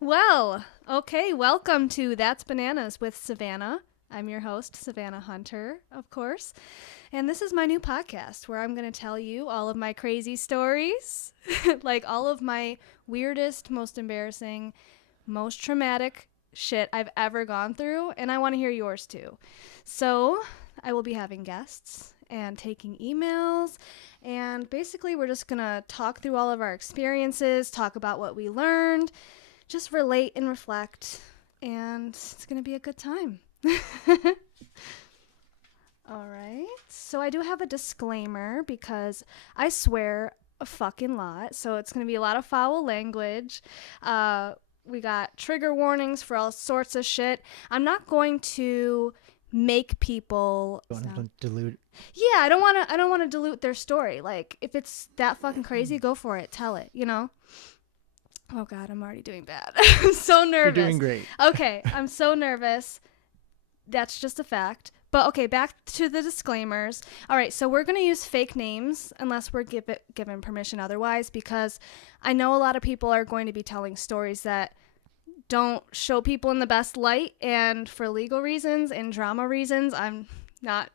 Well, okay, welcome to That's Bananas with Savannah. I'm your host, Savannah Hunter, of course. And this is my new podcast where I'm going to tell you all of my crazy stories, like all of my weirdest, most embarrassing, most traumatic shit I've ever gone through, and I want to hear yours too. So, I will be having guests and taking emails, and basically we're just going to talk through all of our experiences, talk about what we learned, just relate and reflect, and it's going to be a good time. All right. So I do have a disclaimer because I swear a fucking lot. So it's going to be a lot of foul language. We got trigger warnings for all sorts of shit. I'm not going to make people dilute. Yeah, I don't want to dilute their story. Like if it's that fucking crazy, go for it. Tell it, you know? Oh God, I'm already doing bad. I'm so nervous. You're doing great. Okay, I'm so nervous. That's just a fact. But okay, back to the disclaimers. All right, so we're going to use fake names unless we're given permission otherwise, because I know a lot of people are going to be telling stories that don't show people in the best light, and for legal reasons and drama reasons, I'm not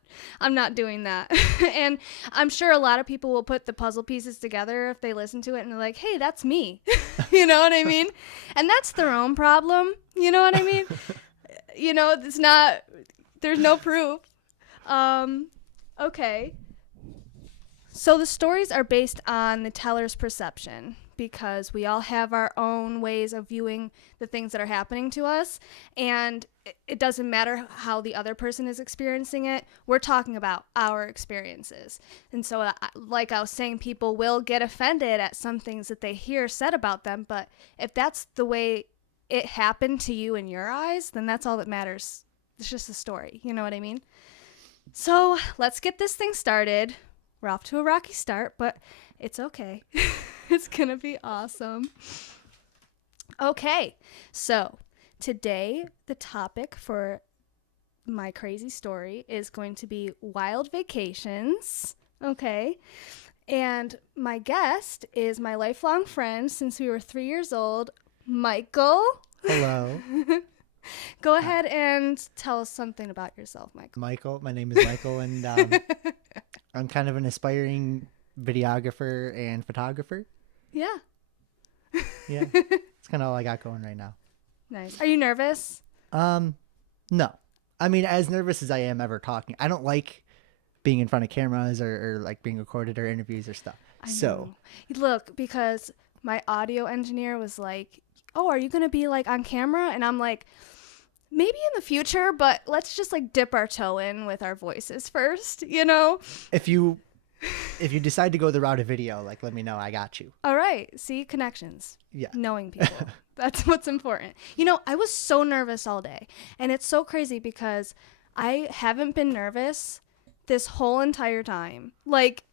doing that. And I'm sure a lot of people will put the puzzle pieces together if they listen to it and they're like, hey, that's me. You know what I mean? And that's their own problem. You know what I mean? You know, there's no proof. Okay. So the stories are based on the teller's perception, because we all have our own ways of viewing the things that are happening to us, and it doesn't matter how the other person is experiencing it. We're talking about our experiences. And so, like I was saying, people will get offended at some things that they hear said about them, but if that's the way it happened to you in your eyes, then that's all that matters. It's just a story. You know what I mean? So let's get this thing started. We're off to a rocky start, but it's okay. It's going to be awesome. Okay, so today the topic for my crazy story is going to be wild vacations. Okay, and my guest is my lifelong friend since we were 3 years old, Michael. Hello. Go ahead and tell us something about yourself, Michael. My name is Michael, and I'm kind of an aspiring videographer and photographer. Yeah. Yeah, it's kind of all I got going right now. Nice. Are you nervous? No. I mean, as nervous as I am ever talking. I don't like being in front of cameras or like being recorded or interviews or stuff. I know. Look, because my audio engineer was like, oh, are you going to be like on camera? And I'm like, maybe in the future, but let's just like dip our toe in with our voices first, you know? If you decide to go the route of video, like, let me know. I got you. All right. See, connections. Yeah. Knowing people. That's what's important. You know, I was so nervous all day. And it's so crazy because I haven't been nervous this whole entire time. Like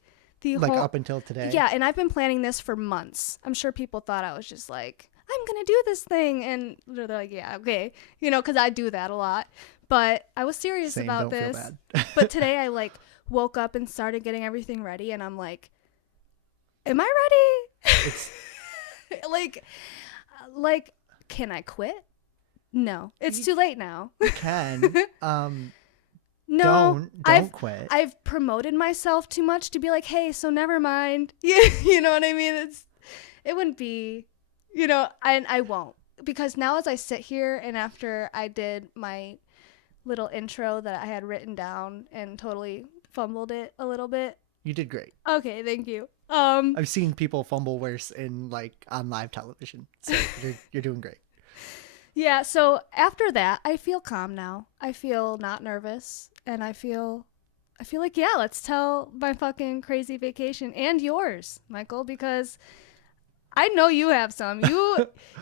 up until today. Yeah, and I've been planning this for months. I'm sure people thought I was just like, I'm going to do this thing. And they're like, yeah, okay. You know, because I do that a lot. But I was serious about this. Feel bad. But today I like woke up and started getting everything ready. And I'm like, am I ready? It's like, can I quit? No, it's too late now. You can. No, don't quit. I've promoted myself too much to be like, hey, so never mind. You know what I mean? It wouldn't be, you know, I won't. Because now as I sit here and after I did my little intro that I had written down and totally fumbled it a little bit. You did great. Okay, thank you. I've seen people fumble worse on live television. So you're doing great. Yeah, so after that, I feel calm now. I feel not nervous, and I feel like, yeah, let's tell my fucking crazy vacation and yours, Michael, because I know you have some.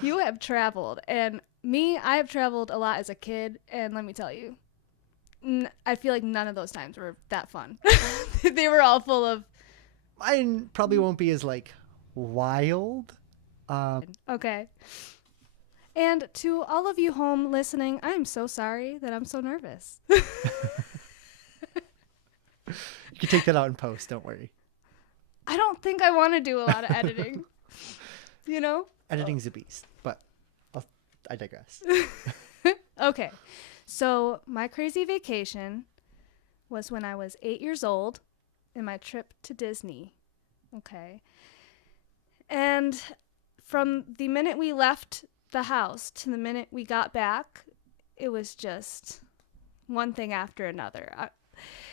You have traveled, and me, I have traveled a lot as a kid, and let me tell you, I feel like none of those times were that fun. They were all full of... Mine probably won't be as like wild. Okay. And to all of you home listening, I am so sorry that I'm so nervous. You can take that out in post, don't worry. I don't think I want to do a lot of editing. You know? Editing's a beast, but I digress. Okay. So my crazy vacation was when I was 8 years old in my trip to Disney. Okay. And from the minute we left the house to the minute we got back, it was just one thing after another.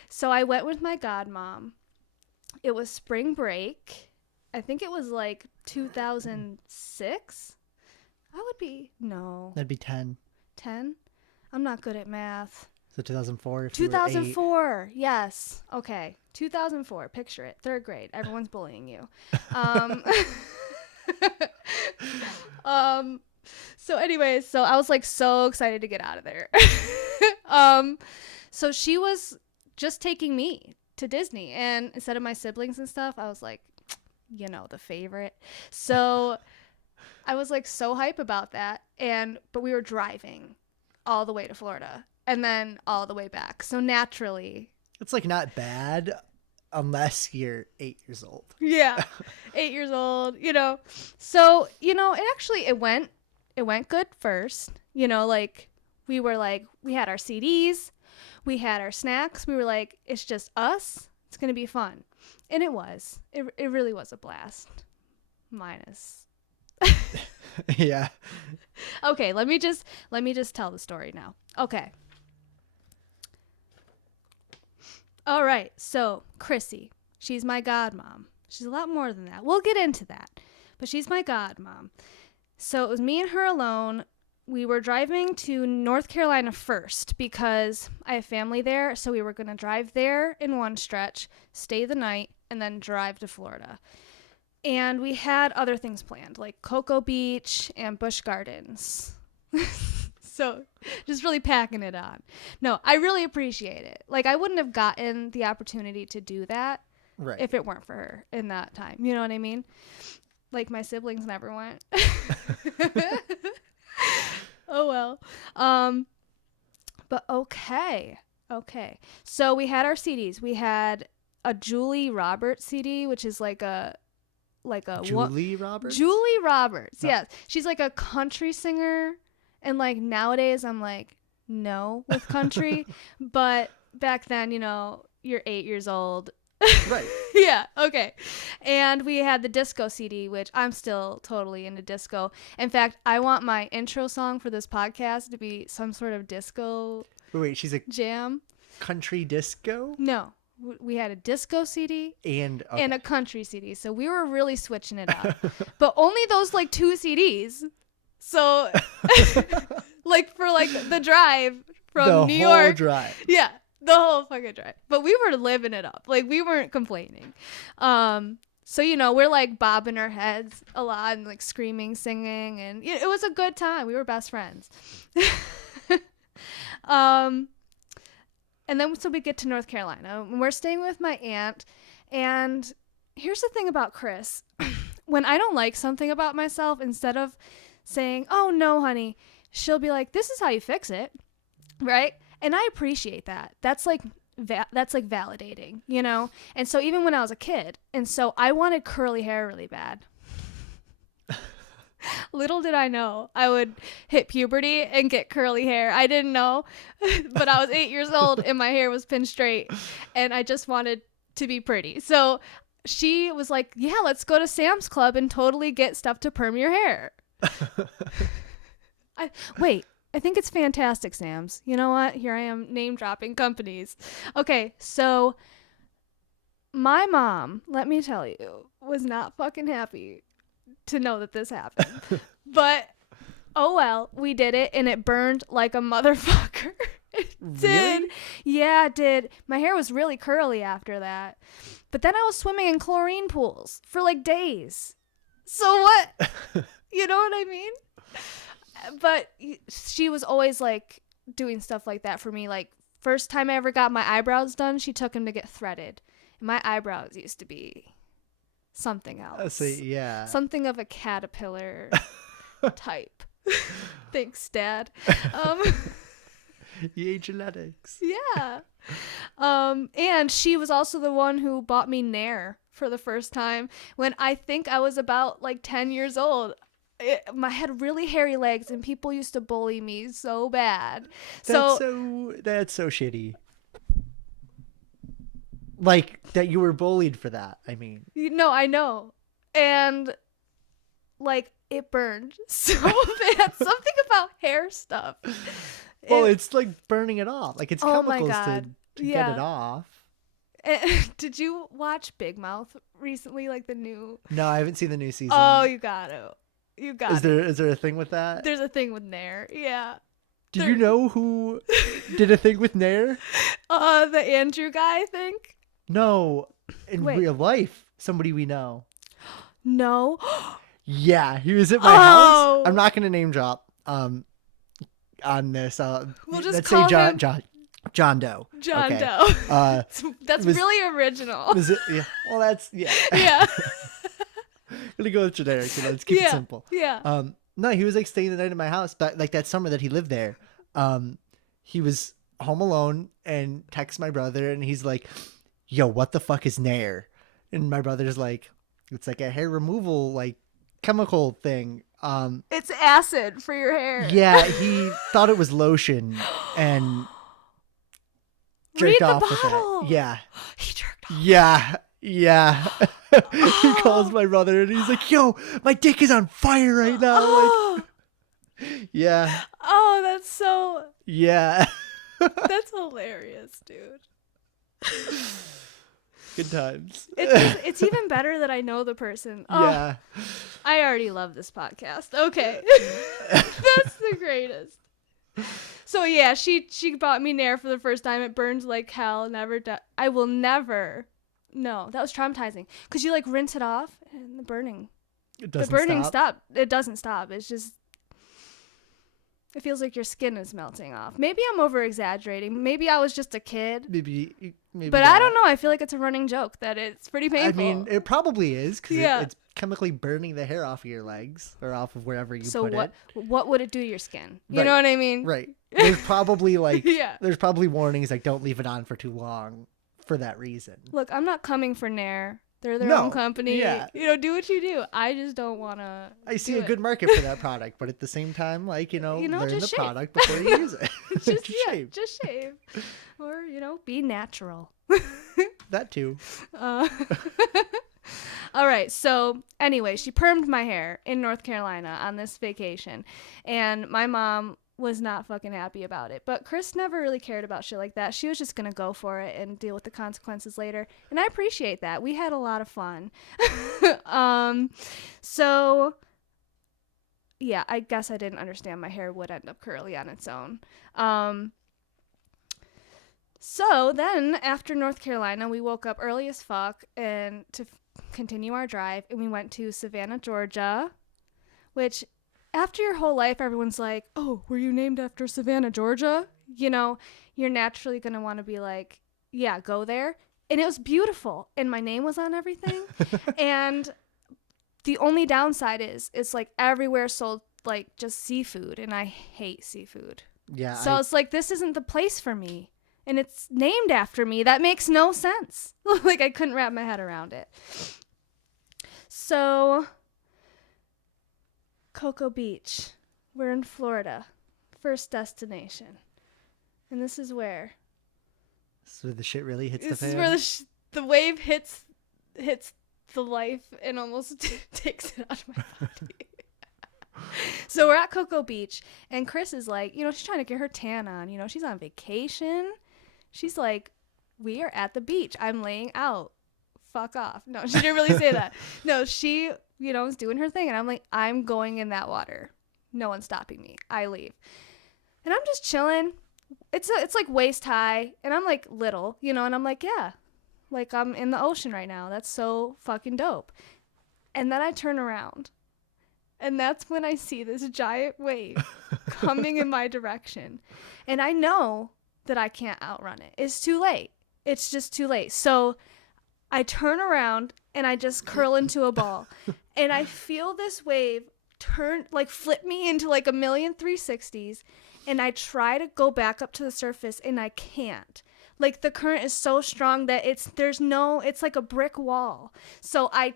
So I went with my godmom. It was spring break. I think it was like 2006. I would be, no, That'd be 10. 10? I'm not good at math. So 2004. If you were 8. 2004. Yes. Okay. 2004. Picture it. 3rd grade. Everyone's bullying you. Um, so anyways, so I was like so excited to get out of there. So she was just taking me to Disney, and instead of my siblings and stuff, I was like, the favorite. So I was like so hype about that, but we were driving all the way to Florida and then all the way back. So naturally, It's like not bad unless you're 8 years old. yeah, 8 years old, So, it went good first. Like we had our CDs, we had our snacks. We were like, it's just us. It's going to be fun. And it was. It really was a blast. Minus. Yeah. Okay, let me just tell the story now. Okay. All right. So, Chrissy, she's my godmom. She's a lot more than that. We'll get into that. But she's my godmom. So, it was me and her alone. We were driving to North Carolina first because I have family there. So, we were going to drive there in one stretch, stay the night, and then drive to Florida. And we had other things planned, like Cocoa Beach and Busch Gardens. So just really packing it on. No, I really appreciate it. Like, I wouldn't have gotten the opportunity to do that Right. if it weren't for her in that time. You know what I mean? Like, my siblings never went. Oh, well. But okay. So we had our CDs. We had a Julie Roberts CD, which is like a Julie Roberts? Julie Roberts. No. Yes. She's like a country singer. And like nowadays I'm like, no with country. But back then, you're 8 years old. Right. Yeah. Okay. And we had the disco CD, which I'm still totally into disco. In fact, I want my intro song for this podcast to be some sort of disco Wait, she's a jam. country disco? No. We had a disco CD And a country CD. So we were really switching it up. But only those like 2 CDs. So like for like the drive from New whole York. drive. Yeah, the whole fucking drive. But we were living it up. Like, we weren't complaining. So we're like bobbing our heads a lot and like screaming, singing, and it was a good time. We were best friends. And then so we get to North Carolina. We're staying with my aunt. And here's the thing about Chris. When I don't like something about myself, instead of saying, oh, no, honey, she'll be like, this is how you fix it. Right? And I appreciate that. That's like validating, And so even when I was a kid, and so I wanted curly hair really bad. Little did I know I would hit puberty and get curly hair. I didn't know, but I was 8 years old and my hair was pinned straight and I just wanted to be pretty. So she was like, yeah, let's go to Sam's Club and totally get stuff to perm your hair. I think it's Fantastic Sam's. You know what? Here I am name dropping companies. Okay, so my mom, let me tell you, was not fucking happy to know that this happened. But oh well, we did it and it burned like a motherfucker. It did. Really? Yeah, it did. My hair was really curly after that. But then I was swimming in chlorine pools for like days. So what? You know what I mean? But she was always like doing stuff like that for me. Like, first time I ever got my eyebrows done, she took them to get threaded. And my eyebrows used to be something else. Yeah. Something of a caterpillar type. Thanks, Dad. Yay, genetics. Yeah. And she was also the one who bought me Nair for the first time when I think I was about like 10 years old. I had really hairy legs, and people used to bully me so bad. That's So so shitty. Like that you were bullied for that. I mean, I know, and like it burned so bad. Something about hair stuff. well, it's like burning it off. Like it's Oh my chemicals God. to get it Yeah. off. Did you watch Big Mouth recently? Like the new. No, I haven't seen the new season. Oh, you got to. You got Is there a thing with that? There's a thing with Nair. Yeah. Do you know who did a thing with Nair? The Andrew guy, I think. No, in Wait. real life, somebody we know. No. Yeah, he was at my Oh. house. I'm not gonna name drop on this. We'll just let's call say him John Doe. John Okay. Doe. That's really original. Was it? Yeah. Well, that's yeah. Yeah. Gonna go with generic. Let's keep it simple. Yeah. No, he was like staying the night at my house, but like that summer that he lived there, he was home alone and texts my brother and he's like, "Yo, what the fuck is Nair?" And my brother's like, "It's like a hair removal like chemical thing." It's acid for your hair. Yeah, he thought it was lotion and jerked Read the off with bottle. it. Yeah. He jerked off. Yeah. Yeah. He calls my brother and he's like, "Yo, my dick is on fire right now." Oh. Like, yeah. Oh, that's so. Yeah. That's hilarious, dude. Good times. It's even better that I know the person. Oh, Yeah. I already love this podcast. Okay. That's the greatest. So yeah, she bought me Nair for the first time. It burns like hell. I will never. No, that was traumatizing. Cause you like rinse it off and the burning Stop. It doesn't stop. It's just. It feels like your skin is melting off. Maybe I'm over exaggerating. Maybe I was just a kid. Maybe But I don't know. I feel like it's a running joke that it's pretty painful. I mean, it probably is because Yeah. it's chemically burning the hair off of your legs or off of wherever you so put it. what would it do to your skin? You Right. know what I mean? Right. There's probably like Yeah. there's probably warnings like don't leave it on for too long for that reason. Look, I'm not coming for Nair. They're their No, own company. yeah. Do what you do. I just don't want to. I see a good market for that product, but at the same time, like, learn just the shave. product before you use it. Just shave. Or, be natural. That too. All right. So anyway, she permed my hair in North Carolina on this vacation. And my mom was not fucking happy about it. But Chris never really cared about shit like that. She was just going to go for it and deal with the consequences later. And I appreciate that. We had a lot of fun. So yeah, I guess I didn't understand my hair would end up curly on its own. So then after North Carolina, we woke up early as fuck and to continue our drive, and we went to Savannah, Georgia, which after your whole life, everyone's like, "Oh, were you named after Savannah, Georgia?" You're naturally going to want to be like, "Yeah, go there." And it was beautiful, and my name was on everything. And the only downside is it's like everywhere sold like just seafood, and I hate seafood. Yeah. So it's like, this isn't the place for me. And it's named after me. That makes no sense. Like, I couldn't wrap my head around it. So, Cocoa Beach. We're in Florida. First destination. And this is where. This is where the shit really hits the This fan. is where the wave hits the life and almost takes it out of my body. So we're at Cocoa Beach, and Chris is like, she's trying to get her tan on. She's on vacation. She's like, we are at the beach. I'm laying out. Fuck off. No, she didn't really say that. No, she, was doing her thing, and I'm like, I'm going in that water. No one's stopping me. I leave. And I'm just chilling. It's like waist high, and I'm like little, and I'm like, yeah, like I'm in the ocean right now. That's so fucking dope. And then I turn around. And that's when I see this giant wave coming in my direction. And I know that I can't outrun it. It's too late. It's just too late. So I turn around and I just curl into a ball. And I feel this wave flip me into like a million 360s. And I try to go back up to the surface and I can't. Like the current is so strong that it's like a brick wall. So I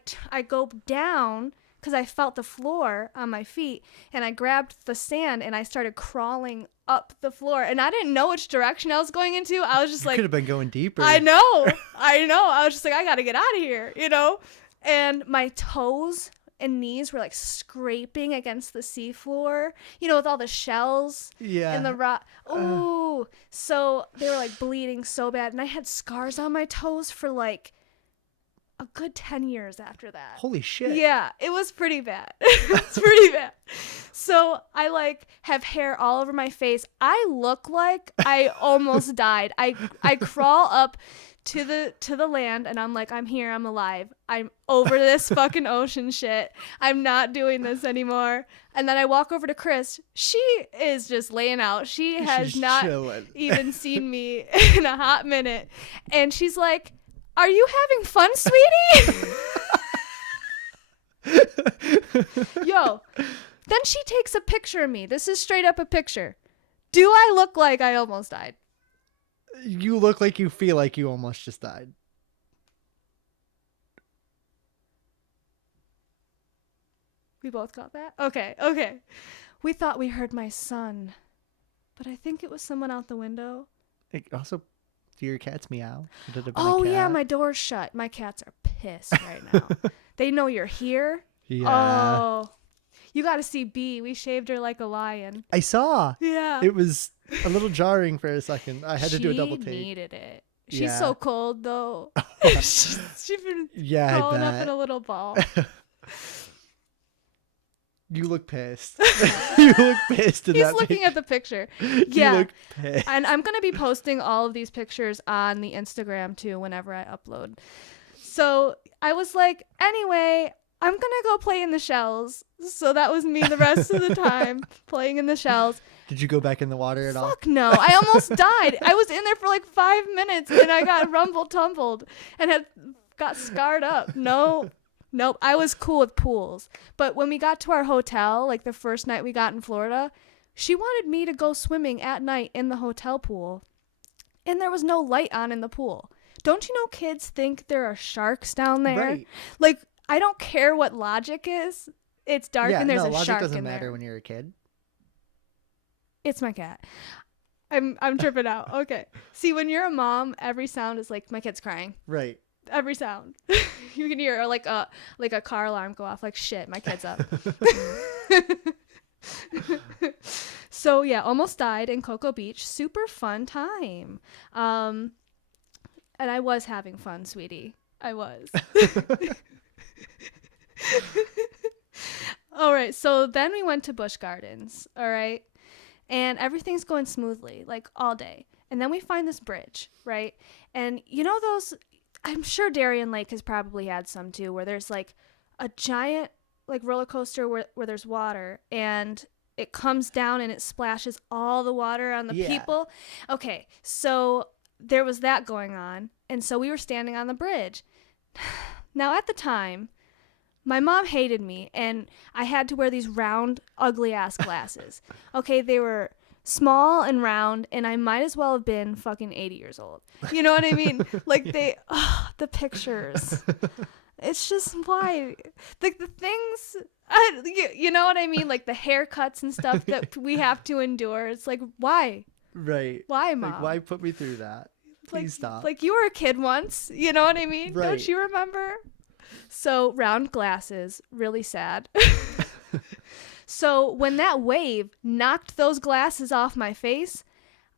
go down because I felt the floor on my feet, and I grabbed the sand and I started crawling up the floor, and I didn't know which direction I was going into. I was just You like, could have been going deeper. I know. I was just like, I gotta get out of here, and my toes and knees were like scraping against the seafloor, with all the shells and the rock. Ooh. So they were like bleeding so bad. And I had scars on my toes for like a good 10 years after that. Holy shit. Yeah, it was pretty bad. It's pretty bad. So I like have hair all over my face. I look like I almost died. I crawl up to the land, and I'm like, I'm here, I'm alive, I'm over this fucking ocean shit, I'm not doing this anymore. And then I walk over to Chris. She is just laying out. She's not chilling. even seen me in a hot minute, and she's like, are you having fun, sweetie? Yo, then she takes a picture of me. This is straight up a picture. Do I look like I almost died? You look like you feel like you almost just died. We both got that? Okay. We thought we heard my son, but I think it was someone out the window. Also, do your cats meow? Oh, yeah, my door's shut. My cats are pissed right now. They know you're here. Yeah. Oh, you got to see B. We shaved her like a lion. I saw. Yeah. It was a little jarring for a second. I had to do a double take. She needed it. She's Yeah. so cold, though. She's been crawling up in a little ball. You look pissed. You look pissed in He's that looking picture. at the picture. You Yeah. look pissed. And I'm going to be posting all of these pictures on the Instagram, too, whenever I upload. So I was like, anyway, I'm going to go play in the shells. So that was me the rest of the time, playing in the shells. Did you go back in the water at all? Fuck no. I almost died. I was in there for like 5 minutes, and I got tumbled and got scarred up. Nope. I was cool with pools. But when we got to our hotel, like the first night we got in Florida, she wanted me to go swimming at night in the hotel pool. And there was no light on in the pool. Don't you know kids think there are sharks down there? Right. Like, I don't care what logic is. It's dark and there's a logic shark doesn't in matter there. when you're a kid. It's my cat. I'm tripping out. Okay. See, when you're a mom, every sound is like my kid's crying. Right. Every sound. You can hear like a car alarm go off, like shit, my kid's up. So yeah, almost died in Cocoa Beach. Super fun time. And I was having fun, sweetie. I was. All right, so then we went to Busch Gardens, all right? And everything's going smoothly, like all day. And then we find this bridge, right? And you know those, I'm sure Darien Lake has probably had some too, where there's like a giant like roller coaster where there's water and it comes down and it splashes all the water on the people. Okay, so there was that going on. And so we were standing on the bridge. Now at the time, my mom hated me, and I had to wear these round, ugly-ass glasses. Okay, they were small and round, and I might as well have been fucking 80 years old. You know what I mean? Like, the pictures. It's just, why? Like, the things, you know what I mean? Like, the haircuts and stuff that we have to endure. It's like, why? Right. Why, Mom? Like, why put me through that? Please stop. Like, you were a kid once. You know what I mean? Right. Don't you remember? So round glasses, really sad. So when that wave knocked those glasses off my face,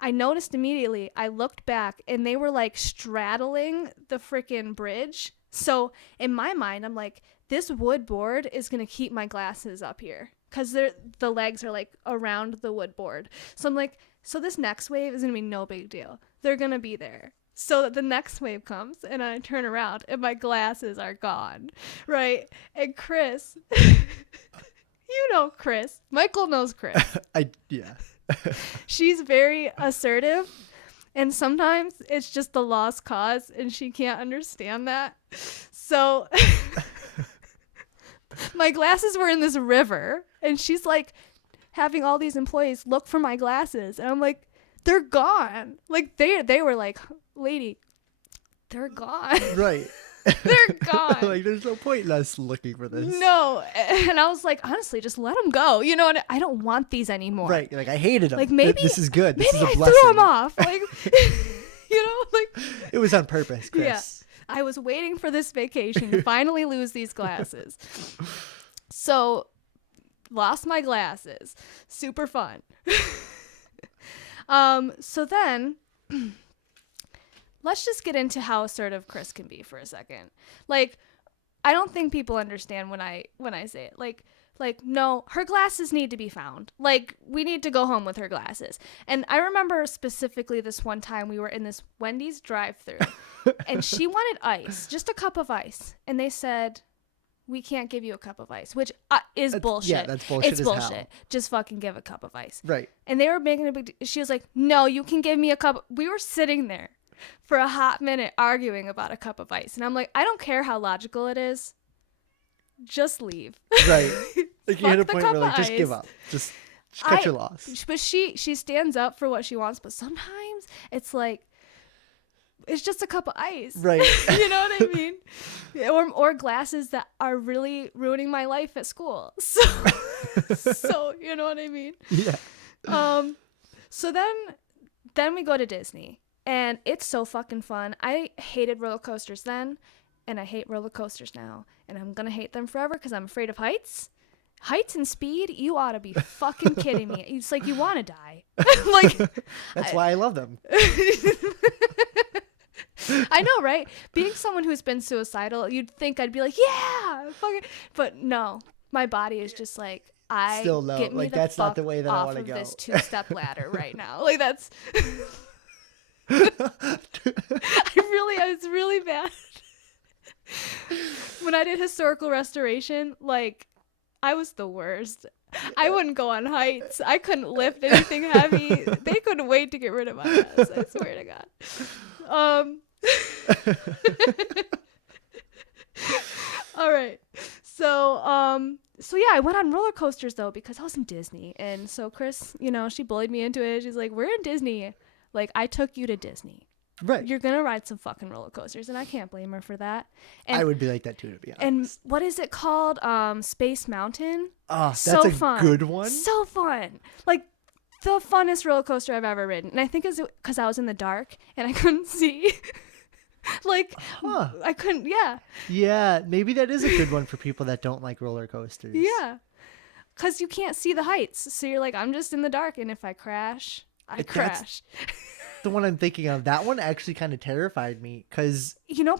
I noticed immediately. I looked back and they were like straddling the freaking bridge. So in my mind, I'm like, this wood board is going to keep my glasses up here because the legs are like around the wood board. So I'm like, so this next wave is going to be no big deal. They're going to be there. So that the next wave comes and I turn around and my glasses are gone, right? And Chris, you know Chris. Michael knows Chris. Yeah. She's very assertive, and sometimes it's just the lost cause and she can't understand that. So my glasses were in this river and she's like having all these employees look for my glasses. And I'm like, they're gone. Like they were like, lady, they're gone. Right. They're gone. Like, there's no point in us looking for this. No. And I was like, honestly, just let them go. You know, and I don't want these anymore. Right. Like, I hated them. Like, maybe this is good. This maybe is a I blessing. threw them off. Like, you know, like. It was on purpose, Chris. Yeah. I was waiting for this vacation to finally lose these glasses. So, lost my glasses. Super fun. So then, let's just get into how assertive Chris can be for a second. Like, I don't think people understand when I say it. Like no, her glasses need to be found. Like, we need to go home with her glasses. And I remember specifically this one time we were in this Wendy's drive-thru and she wanted ice, just a cup of ice. And they said, we can't give you a cup of ice, which is bullshit. Yeah, that's bullshit. It's as bullshit. hell. Just fucking give a cup of ice. Right. And they were making a big she was like, no, you can give me a cup. We were sitting there for a hot minute arguing about a cup of ice. And I'm like, I don't care how logical it is. Just leave. Right. Like, you hit a Fuck the point cup where, like, of just give ice. up. Just cut your loss. But she stands up for what she wants. But sometimes it's like, it's just a cup of ice. Right. You know what I mean? Or glasses that are really ruining my life at school. So you know what I mean? Yeah. So then we go to Disney. And it's so fucking fun. I hated roller coasters then. And I hate roller coasters now. And I'm going to hate them forever because I'm afraid of heights. Heights and speed? You ought to be fucking kidding me. It's like you want to die. Like, That's why I love them. I know, right? Being someone who's been suicidal, you'd think I'd be like, yeah, fuck it. But no, my body is just like, Still no. get me Like, the that's not fuck the way that I off want to of go. this 2-step ladder right now. Like, that's... It's really bad. When I did historical restoration, like, I was the worst. I wouldn't go on heights. I couldn't lift anything heavy. They couldn't wait to get rid of my ass. I swear to God. All right. So yeah, I went on roller coasters though because I was in Disney, and so Chris, you know, she bullied me into it. She's like, "We're in Disney. Like, I took you to Disney. Right. You're gonna ride some fucking roller coasters," and I can't blame her for that. And, I would be like that too, to be honest. And what is it called? Space Mountain. Oh, that's so a fun. good one. So fun. Like, the funnest roller coaster I've ever ridden. And I think it's because I was in the dark and I couldn't see. Like, I couldn't. Yeah. Yeah, maybe that is a good one for people that don't like roller coasters. Yeah. Because you can't see the heights. So you're like, I'm just in the dark. And if I crash, I crash. The one I'm thinking of, that one actually kind of terrified me because... You know,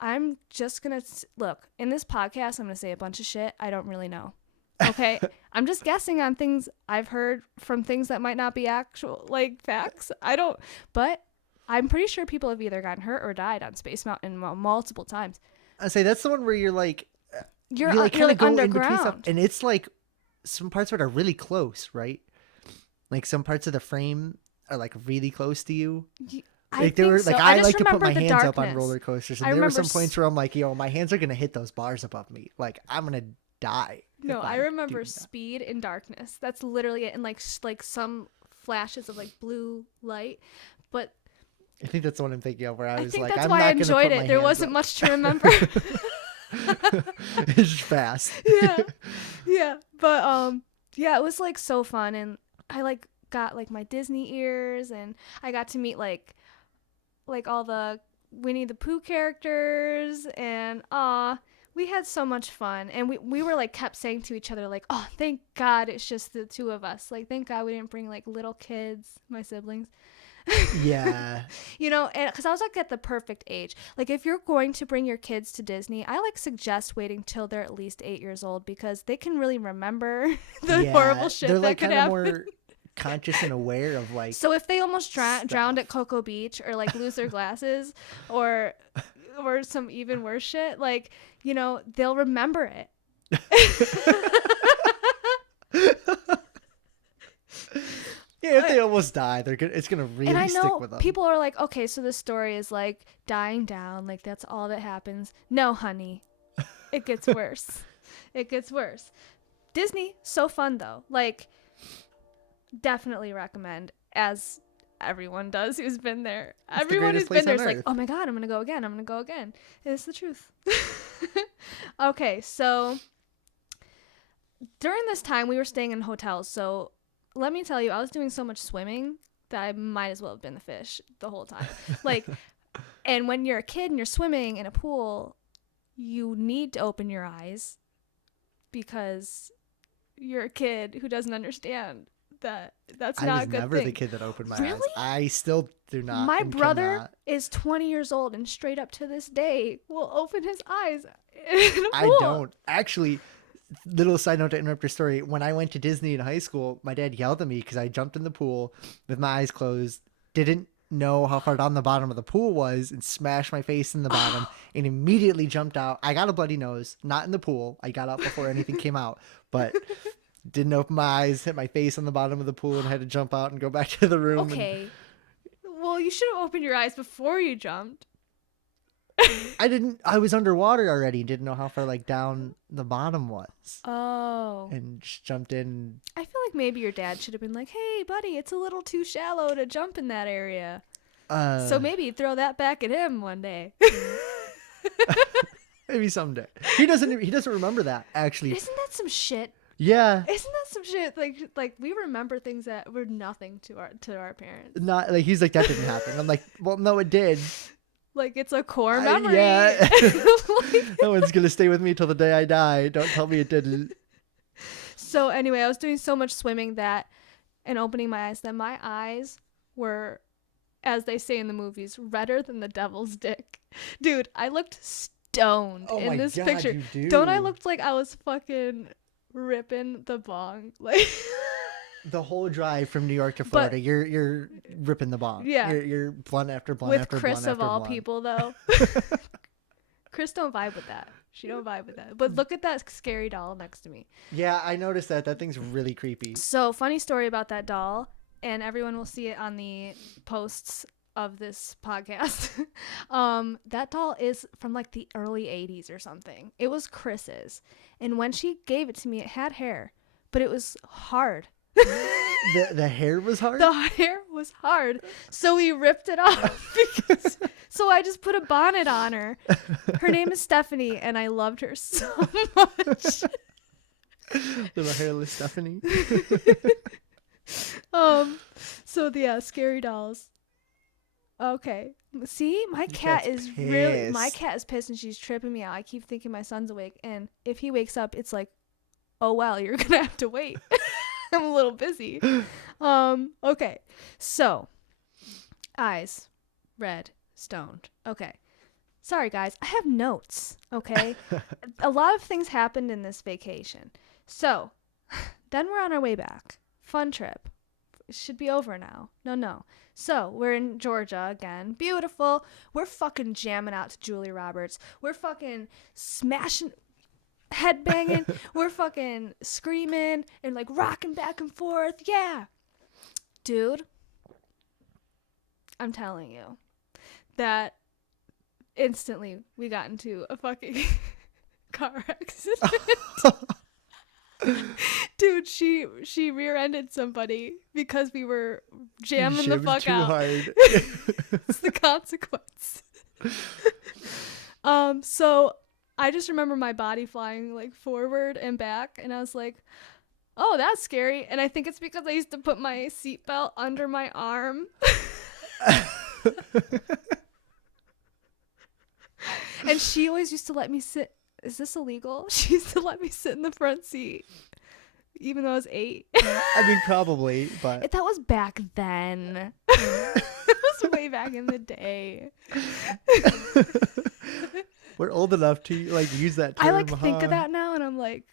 I'm just going to... Look, in this podcast, I'm going to say a bunch of shit I don't really know. Okay? I'm just guessing on things I've heard from things that might not be actual, like, facts. But I'm pretty sure people have either gotten hurt or died on Space Mountain multiple times. I say that's the one where you're like... You're like underground. And it's like... Some parts of it are really close, right? Like, some parts of the frame are like really close to you. I Like, there were so. like I I just like to put my remember the hands up on darkness. roller coasters, I and there were some remember points where I'm like, yo, my hands are gonna hit those bars above me. Like, I'm gonna die. No, if I remember do that. speed and darkness. That's literally it, and like some flashes of like blue light. But I think that's the one I'm thinking of, where I I was think like, that's I'm why not I gonna enjoyed put it. my There hands wasn't up. much to remember. It's just fast. Yeah, but yeah, it was like so fun, and I like got like my Disney ears, and I got to meet like all the Winnie the Pooh characters, and we had so much fun, and we were like kept saying to each other like, oh, thank God it's just the two of us, like thank God we didn't bring like little kids, my siblings. Yeah. You know, and because I was like at the perfect age. Like, if you're going to bring your kids to Disney, I like suggest waiting till they're at least 8 years old, because they can really remember the horrible shit they're that like could kind of happen. more conscious and aware of like. So if they almost drowned at Cocoa Beach, or like lose their glasses, or some even worse shit, like, you know, they'll remember it. Yeah, if they almost die, it's gonna really and I stick know with them. people are like, okay, so the story is like dying down, like that's all that happens. No, honey, it gets worse. It gets worse. Disney, so fun though. Like, definitely recommend as everyone does who's been there. It's the Everyone who's greatest place been there on is like, earth. oh my God, I'm going to go again. I'm going to go again. It's the truth. Okay, so during this time, we were staying in hotels. So let me tell you, I was doing so much swimming that I might as well have been the fish the whole time. Like, and when you're a kid and you're swimming in a pool, you need to open your eyes because you're a kid who doesn't understand that that's I not was a good never thing. the kid that opened my eyes. Really? I still do not. My and brother cannot. is 20 years old and straight up to this day will open his eyes in a I pool. don't. Actually, little side note to interrupt your story. When I went to Disney in high school, my dad yelled at me because I jumped in the pool with my eyes closed, didn't know how far down the bottom of the pool was, and smashed my face in the bottom and immediately jumped out. I got a bloody nose, not in the pool. I got out before anything came out, but didn't open my eyes, hit my face on the bottom of the pool, and had to jump out and go back to the room. Okay. Well, you should have opened your eyes before you jumped. I was underwater already, didn't know how far like down the bottom was. Oh. And just jumped in. I feel like maybe your dad should have been like, hey, buddy, it's a little too shallow to jump in that area. So maybe throw that back at him one day. Maybe someday. He doesn't remember that, actually. Isn't that some shit? Yeah. Isn't that some shit? Like we remember things that were nothing to our parents. Not like he's like, that didn't happen. I'm like, well, no, it did. Like it's a core memory. Yeah. Like- That one's gonna stay with me till the day I die. Don't tell me it didn't. So anyway, I was doing so much swimming that and opening my eyes that my eyes were, as they say in the movies, redder than the devil's dick. Dude, I looked stoned Oh in my this God, picture. you do. Don't I look like I was fucking ripping the bong? Like The whole drive from New York to Florida, But- you're ripping the bomb. Yeah. You're blunt after blunt with after Chris blunt of after all blunt. people though. Chris don't vibe with that. She don't vibe with that. But look at that scary doll next to me. Yeah, I noticed that. That thing's really creepy. So funny story about that doll, and everyone will see it on the posts of this podcast. That doll is from like the early 80s or something. It was Chris's. And when she gave it to me, it had hair, but it was hard. The hair was hard? The hair was hard. So we ripped it off. So I just put a bonnet on her. Her name is Stephanie, and I loved her so much. Little hairless Stephanie. So yeah, scary dolls. Okay. See, my cat cat's is really, my pissed. cat is pissed and she's tripping me out. I keep thinking my son's awake, and if he wakes up, it's like, oh well, you're gonna have to wait. I'm a little busy. Okay. So, eyes, red, stoned. Okay. Sorry guys, I have notes. Okay. A lot of things happened in this vacation. So, then we're on our way back. Fun trip. It should be over now. No. So, we're in Georgia again. Beautiful. We're fucking jamming out to Julia Roberts. We're fucking smashing, headbanging. We're fucking screaming and like rocking back and forth. Yeah. Dude, I'm telling you that instantly we got into a fucking car accident. Dude, she rear-ended somebody because we were jamming the Shimmed fuck too out. hard. It's the consequence. So I just remember my body flying like forward and back, and I was like, oh, that's scary. And I think it's because I used to put my seatbelt under my arm. And she always used to let me sit. Is this illegal? She used to let me sit in the front seat, even though I was 8. I mean, probably, but That was back then. It was way back in the day. we're old enough to like use that term. I like think huh? of that now, and I'm like,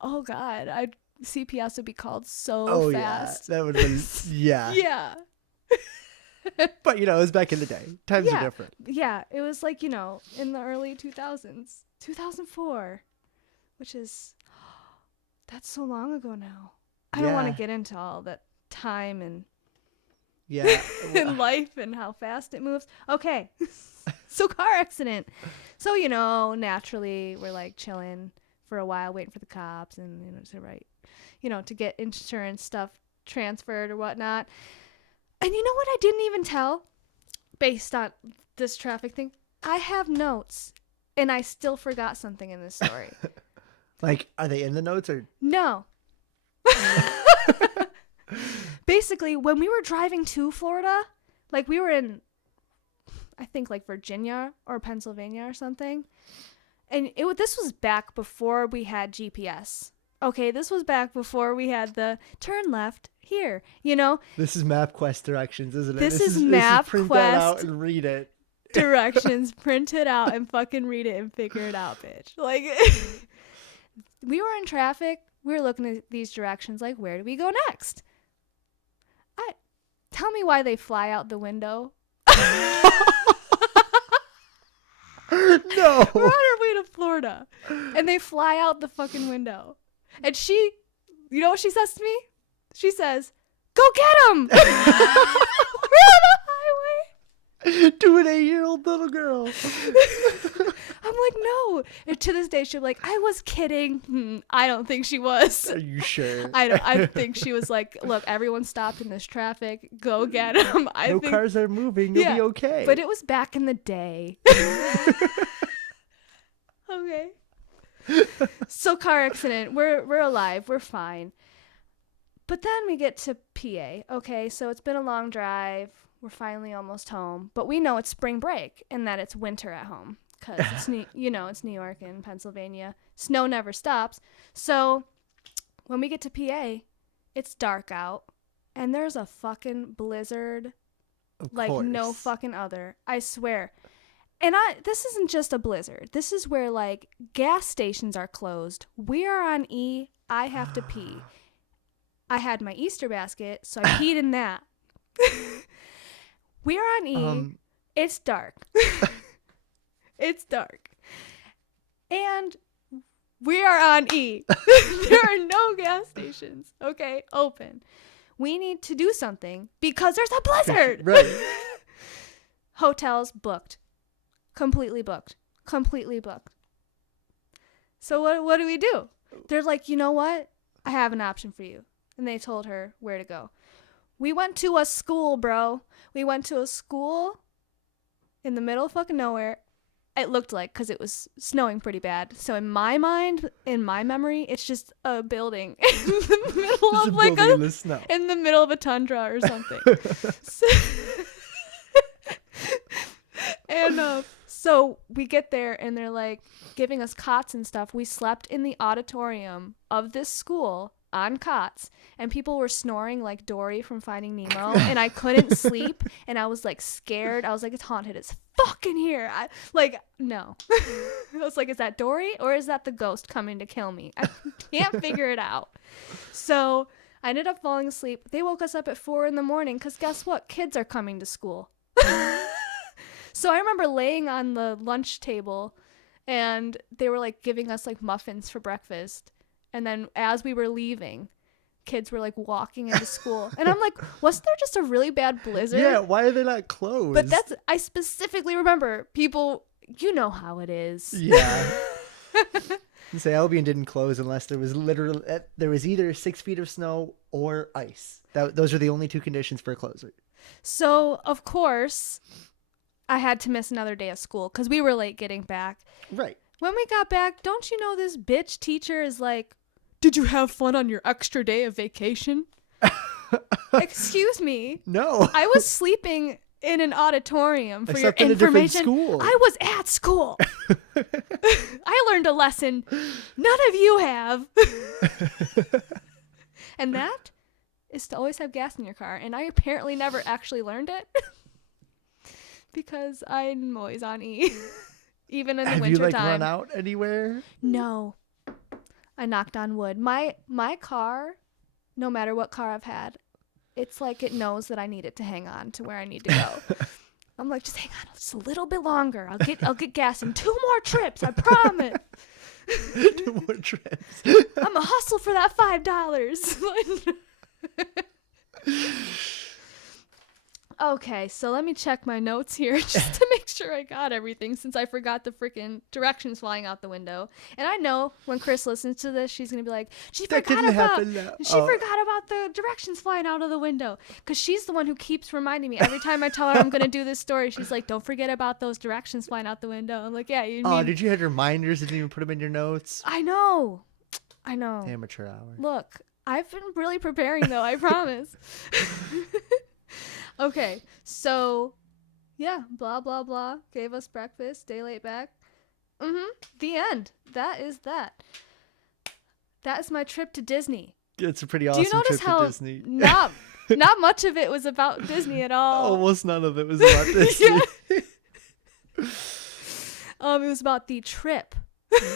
oh god, CPS would be called so Oh fast. yeah, that would have been yeah. Yeah. But you know, it was back in the day. Times Yeah. are different. Yeah, it was like, in the early 2000s. 2004, which is, that's so long ago now. I don't want to Yeah. get into all that time and Yeah. in life and how fast it moves. Okay. So car accident. So, naturally we're like chilling for a while, waiting for the cops and, to get insurance stuff transferred or whatnot. And you know what I didn't even tell? Based on this traffic thing, I have notes, and I still forgot something in this story. Like, are they in the notes or? No. Basically, when we were driving to Florida, like we were in, I think like Virginia or Pennsylvania or something, and this was back before we had GPS. Okay, this was back before we had the turn left here, you know? This is MapQuest directions, isn't it? This is print that out MapQuest and read it. directions, print it out and fucking read it and figure it out, bitch. Like, we were in traffic. We were looking at these directions like, where do we go next? Tell me why they fly out the window. No. We're on our way to Florida. And they fly out the fucking window. And she, you know what she says to me? She says, go get him! We're on the highway. To an 8-year-old little girl. I'm like, no. And to this day, she'll be like, I was kidding. I don't think she was. Are you sure? I think she was like, look, everyone stopped in this traffic. Go get him. No cars are moving. You'll be okay. But it was back in the day. Okay. So car accident. We're alive. We're fine. But then we get to PA. Okay, so it's been a long drive. We're finally almost home. But we know it's spring break and that it's winter at home. Because it's New York and Pennsylvania. Snow never stops. So when we get to PA, it's dark out. And there's a fucking blizzard. Of like course. no fucking other. I swear. And this isn't just a blizzard. This is where like gas stations are closed. We are on E. I have to pee. I had my Easter basket, so I peed in that. We are on E. It's dark. It's dark. And we are on E. There are no gas stations, okay, open. We need to do something because there's a blizzard. Right. Hotels booked. Completely booked. So what do we do? They're like, you know what? I have an option for you. And they told her where to go. We went to a school, bro. We went to a school in the middle of fucking nowhere. It looked like, because it was snowing pretty bad. So in my mind, in my memory, it's just a building in the middle of like in the middle of a tundra or something. And so we get there and they're like giving us cots and stuff. We slept in the auditorium of this school on cots, and people were snoring like Dory from Finding Nemo, and I couldn't sleep, and I was like scared. I was like, it's haunted as fuck in here. No. I was like, is that Dory or is that the ghost coming to kill me? I can't figure it out. So I ended up falling asleep. They woke us up at 4 a.m. because guess what? Kids are coming to school. So I remember laying on the lunch table, and they were like giving us like muffins for breakfast. And then as we were leaving, kids were like walking into school. And I'm like, wasn't there just a really bad blizzard? Yeah, why are they not closed? But I specifically remember people, you know how it is. Yeah. You say Albion didn't close unless there was either 6 feet of snow or ice. Those are the only two conditions for a closer. So, of course, I had to miss another day of school because we were late getting back. Right. When we got back, don't you know this bitch teacher is like, did you have fun on your extra day of vacation? Excuse me. No. I was sleeping in an auditorium for your in information. A different school. I was at school. I learned a lesson none of you have. And that is to always have gas in your car. And I apparently never actually learned it because I'm always on E. Even in the winter time. Have you run out anywhere? No. I knocked on wood. My car, no matter what car I've had, it's like it knows that I need it to hang on to where I need to go. I'm like, just hang on just a little bit longer. I'll get gas in 2 more trips. I promise. 2 more trips. I'm a hustle for that $5. Okay, so let me check my notes here just to make sure I got everything since I forgot the freaking directions flying out the window. And I know when Chris listens to this, she's going to be like, That didn't happen. she forgot about the directions flying out of the window. Because she's the one who keeps reminding me. Every time I tell her I'm going to do this story, she's like, don't forget about those directions flying out the window. I'm like, yeah, you mean... did you have reminders? Didn't even put them in your notes? I know. Amateur hour. Look, I've been really preparing though, I promise. Okay, so yeah, blah blah blah. Gave us breakfast, day late back. The end. That is that. That is my trip to Disney. It's a pretty awesome Do you notice trip how to Disney. not much of it was about Disney at all? Almost none of it was about Disney. It was about the trip.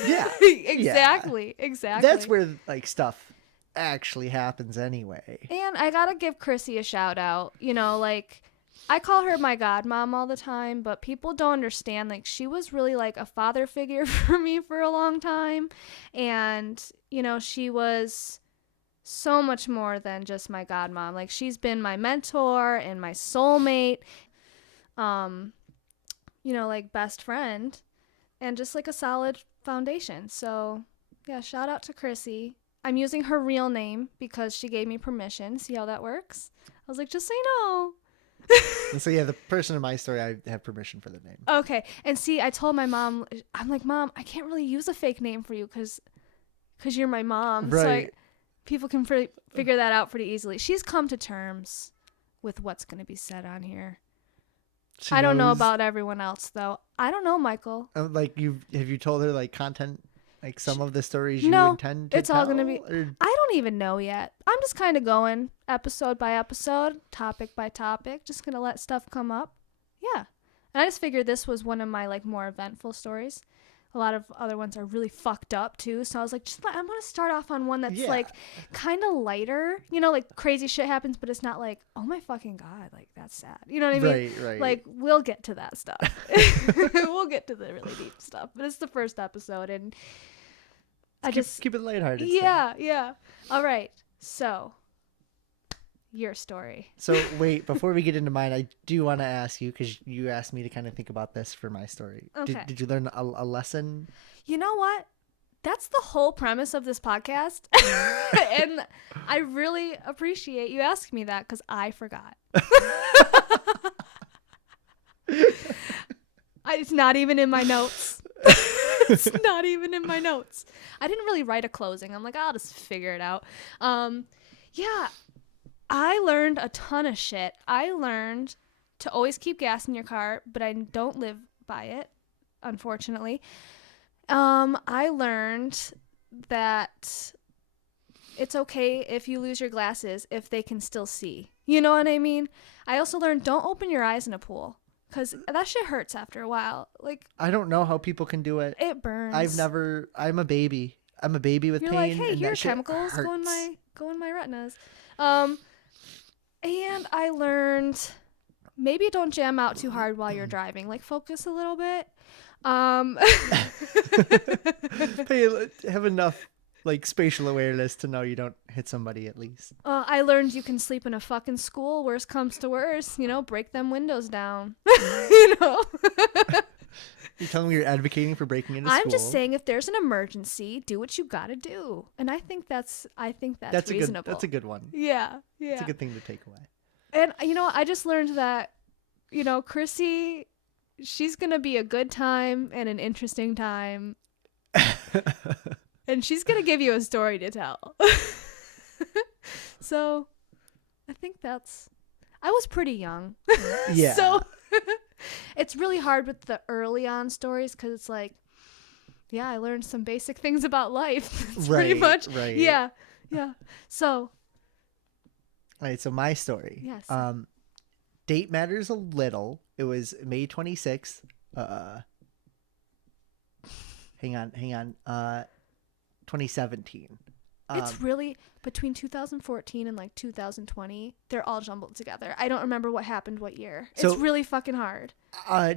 Yeah. Exactly. That's where like stuff actually happens anyway. And I gotta give Chrissy a shout out. You know, like, I call her my godmom all the time, but people don't understand. Like, she was really like a father figure for me for a long time. And, you know, she was so much more than just my godmom. Like, she's been my mentor and my soulmate, you know, like best friend, and just like a solid foundation. So, yeah, shout out to Chrissy. I'm using her real name because she gave me permission. See how that works? I was like, just say no. And so, yeah, the person in my story, I have permission for the name. Okay. And see, I told my mom, I'm like, Mom, I can't really use a fake name for you because you're my mom. Right. So people can figure that out pretty easily. She's come to terms with what's going to be said on here. I don't know about everyone else, though. I don't know, Michael. Like, have you told her, like, content? Like some of the stories you intend to it's tell? all going to be... I don't even know yet. I'm just kind of going episode by episode, topic by topic, just going to let stuff come up. Yeah. And I just figured this was one of my, like, more eventful stories. A lot of other ones are really fucked up, too. So I was like, I'm going to start off on one that's, like, kind of lighter. You know, like, crazy shit happens, but it's not like, oh, my fucking God, like, that's sad. You know what I mean? Right. Like, we'll get to that stuff. We'll get to the really deep stuff. But it's the first episode, and... keep it lighthearted. Yeah. All right. So, your story. So, wait, before we get into mine, I do want to ask you, because you asked me to kind of think about this for my story. Okay. Did you learn a lesson? You know what? That's the whole premise of this podcast. And I really appreciate you asking me that because I forgot. It's not even in my notes. It's not even in my notes. I didn't really write a closing. I'm like, I'll just figure it out. Yeah, I learned a ton of shit. I learned to always keep gas in your car, but I don't live by it, unfortunately. I learned that it's okay if you lose your glasses if they can still see. You know what I mean? I also learned don't open your eyes in a pool. Because that shit hurts after a while. Like, I don't know how people can do it. It burns. I'm a baby. I'm a baby with You're pain. You're like, hey, and here that shit chemicals hurts. go in my retinas. And I learned maybe don't jam out too hard while you're driving. Like, focus a little bit. Hey, have enough like spatial awareness to know you don't hit somebody at least. I learned you can sleep in a fucking school. Worst comes to worst, break them windows down. You're telling me you're advocating for breaking into school? I'm just saying if there's an emergency, do what you gotta do. And I think that's reasonable. That's a good one. Yeah. It's a good thing to take away. And I just learned that, Chrissy, she's gonna be a good time and an interesting time. And she's going to give you a story to tell. So, I think I was pretty young. Yeah. So, it's really hard with the early on stories because it's like, yeah, I learned some basic things about life. That's pretty much. Right. Yeah. So. All right, so my story. Yes. Date matters a little. It was May 26th. Hang on. 2017. It's really between 2014 and like 2020. They're all jumbled together. I don't remember what happened what year. It's really fucking hard.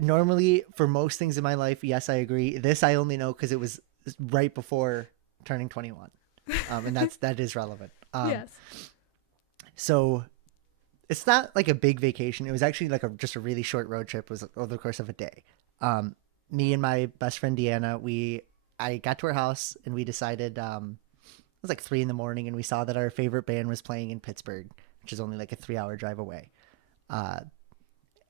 Normally, for most things in my life, yes, I agree. This I only know because it was right before turning 21, and that is relevant. Yes. So, it's not like a big vacation. It was actually like just a really short road trip. It was over the course of a day. Um, Me and my best friend Deanna, I got to her house and we decided it was like 3 in the morning, and we saw that our favorite band was playing in Pittsburgh, which is only like a 3 hour drive away. Uh,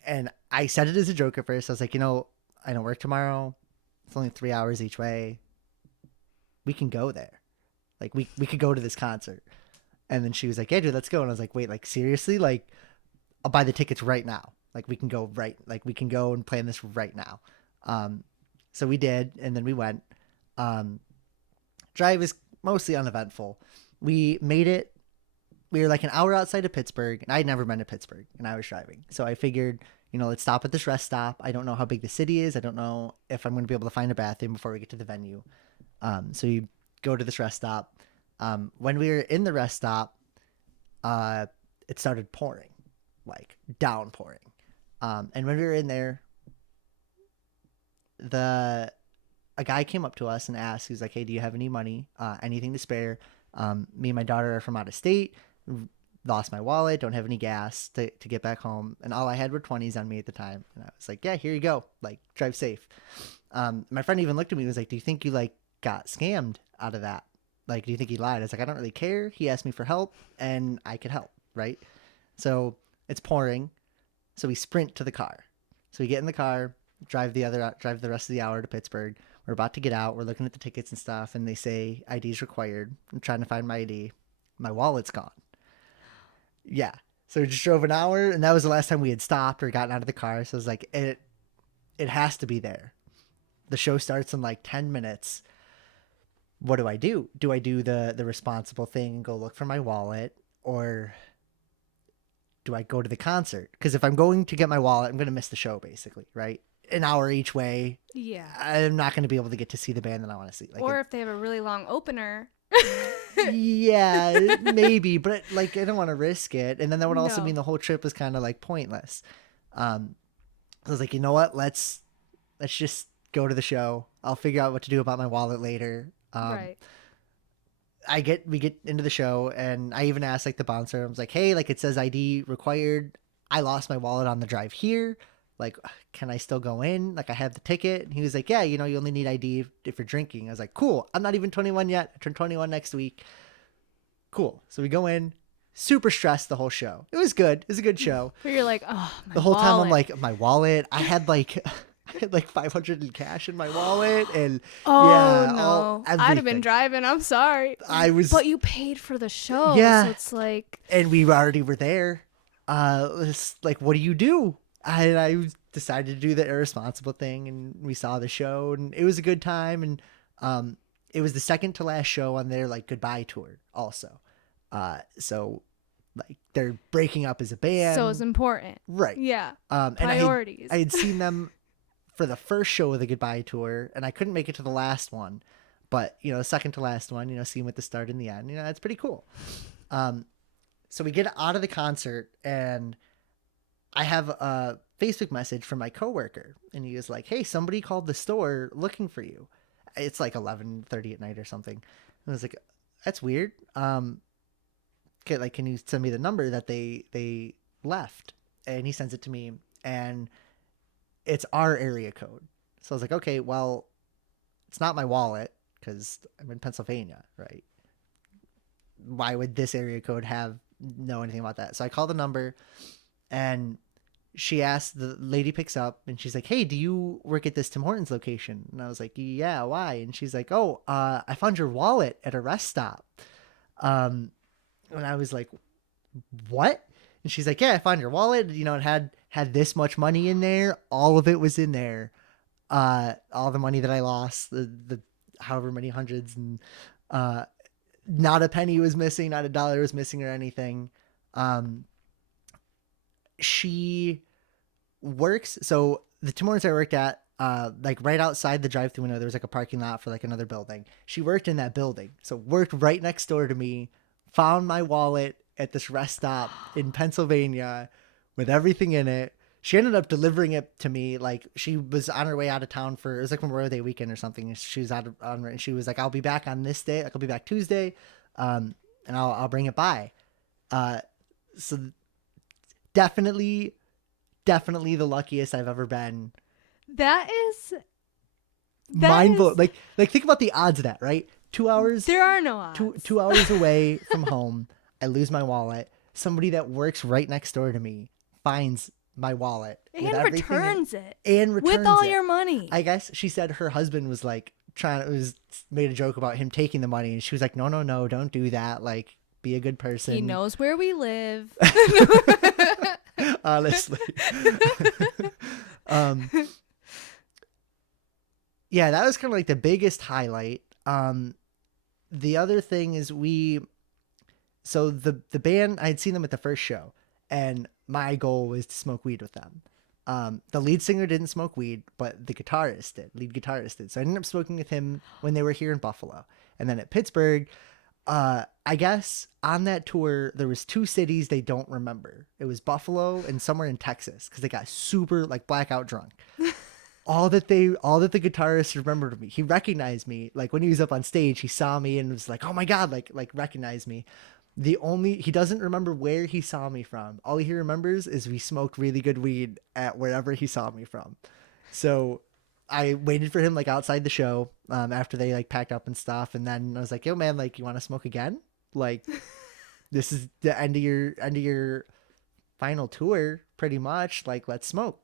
and I said it as a joke at first. I was like, I don't work tomorrow. It's only 3 hours each way. We can go there. Like we could go to this concert. And then she was like, yeah, dude, let's go. And I was like, wait, like seriously? Like I'll buy the tickets right now. Like we can go like we can go and plan this right now. Um, so we did, and then we went. Um, Drive is mostly uneventful. We made it. We were like an hour outside of Pittsburgh, and I'd never been to Pittsburgh, and I was driving. So I figured, let's stop at this rest stop. I don't know how big the city is. I don't know if I'm going to be able to find a bathroom before we get to the venue. So you go to this rest stop. When we were in the rest stop, it started pouring, like downpouring. And when we were in there, the a guy came up to us and asked, he was like, hey, do you have any money, anything to spare? Me and my daughter are from out of state, lost my wallet, don't have any gas to get back home. And all I had were 20s on me at the time. And I was like, yeah, here you go. Like, drive safe. My friend even looked at me and was like, do you think you like got scammed out of that? Like, do you think he lied? I was like, I don't really care. He asked me for help and I could help. Right. So it's pouring. So we sprint to the car. So we get in the car, drive the rest of the hour to Pittsburgh. We're about to get out. We're looking at the tickets and stuff, and they say ID's required. I'm trying to find my ID. My wallet's gone. Yeah. So we just drove an hour, and that was the last time we had stopped or gotten out of the car. So I was like, it has to be there. The show starts in like 10 minutes. What do I do? Do I do the responsible thing and go look for my wallet, or do I go to the concert? Because if I'm going to get my wallet, I'm going to miss the show, basically, right? An hour each way. Yeah. I'm not going to be able to get to see the band that I want to see. Or if they have a really long opener. Yeah, maybe, but like I don't want to risk it, and then that would also No. mean the whole trip was kind of like pointless. I was like, you know what? Let's just go to the show. I'll figure out what to do about my wallet later. Right. We get into the show, and I even asked like the bouncer. I was like, hey, like it says ID required. I lost my wallet on the drive here. Like, can I still go in? Like, I have the ticket. And he was like, yeah, you only need ID if you're drinking. I was like, cool. I'm not even 21 yet. I turn 21 next week. Cool. So we go in, super stressed the whole show. It was good. It was a good show. But you're like, oh, my The whole time I'm wallet. like, my wallet. I had like 500 in cash in my wallet, and Oh yeah, no. I'd have been everything. driving. I'm sorry. I was, But you paid for the show, so yeah, it's like, and we already were there. It's like, what do you do? I decided to do the irresponsible thing, and we saw the show, and it was a good time. And it was the second to last show on their like goodbye tour, also. So like they're breaking up as a band, so it's important. right? Yeah. And Priorities. I had seen them for the first show of the goodbye tour, and I couldn't make it to the last one, but the second to last one, see them at the start and the end. That's pretty cool. So we get out of the concert, and I have a Facebook message from my coworker, and he was like, hey, somebody called the store looking for you. It's like 11:30 at night or something. And I was like, that's weird. Can you send me the number that they left? And he sends it to me, and it's our area code. So I was like, okay, well, it's not my wallet because I'm in Pennsylvania, right? Why would this area code know anything about that? So I call the number, and the lady picks up, and she's like, hey, do you work at this Tim Hortons location? And I was like, yeah, why? And she's like, oh, I found your wallet at a rest stop. And I was like, what? And she's like, yeah, I found your wallet. It had this much money in there. All of it was in there. All the money that I lost, the however many hundreds, and not a penny was missing, not a dollar was missing or anything. She works. So the Tim Hortons I worked at, like right outside the drive-thru window, there was like a parking lot for like another building. She worked in that building, so worked right next door to me. Found my wallet at this rest stop in Pennsylvania with everything in it. She ended up delivering it to me. Like she was on her way out of town it was like Memorial Day weekend or something. She was and she was like, I'll be back on this day. Like I'll be back Tuesday. And I'll bring it by. So definitely the luckiest I've ever been. That is Mind blowing. Like think about the odds of that, right? 2 hours, there are no odds. 2 hours away from home, I lose my wallet. Somebody that works right next door to me finds my wallet with And everything returns it. and returns With all it. your money. I guess she said her husband was like made a joke about him taking the money, and she was like, no, don't do that. Like, be a good person. He knows where we live. Honestly. Yeah, that was kind of like the biggest highlight. The other thing is so the band, I had seen them at the first show, and my goal was to smoke weed with them. The lead singer didn't smoke weed, but the lead guitarist did. So I ended up smoking with him when they were here in Buffalo. And then at Pittsburgh, I guess on that tour, there was 2 cities they don't remember. It was Buffalo and somewhere in Texas, because they got super like blackout drunk. All that the guitarist remembered me. He recognized me. Like when he was up on stage, he saw me and was like, "Oh my God," like recognized me. He doesn't remember where he saw me from. All he remembers is we smoked really good weed at wherever he saw me from. So I waited for him like outside the show, after they like packed up and stuff, and then I was like, "Yo man, like you want to smoke again? Like this is the end of your final tour pretty much. Like let's smoke."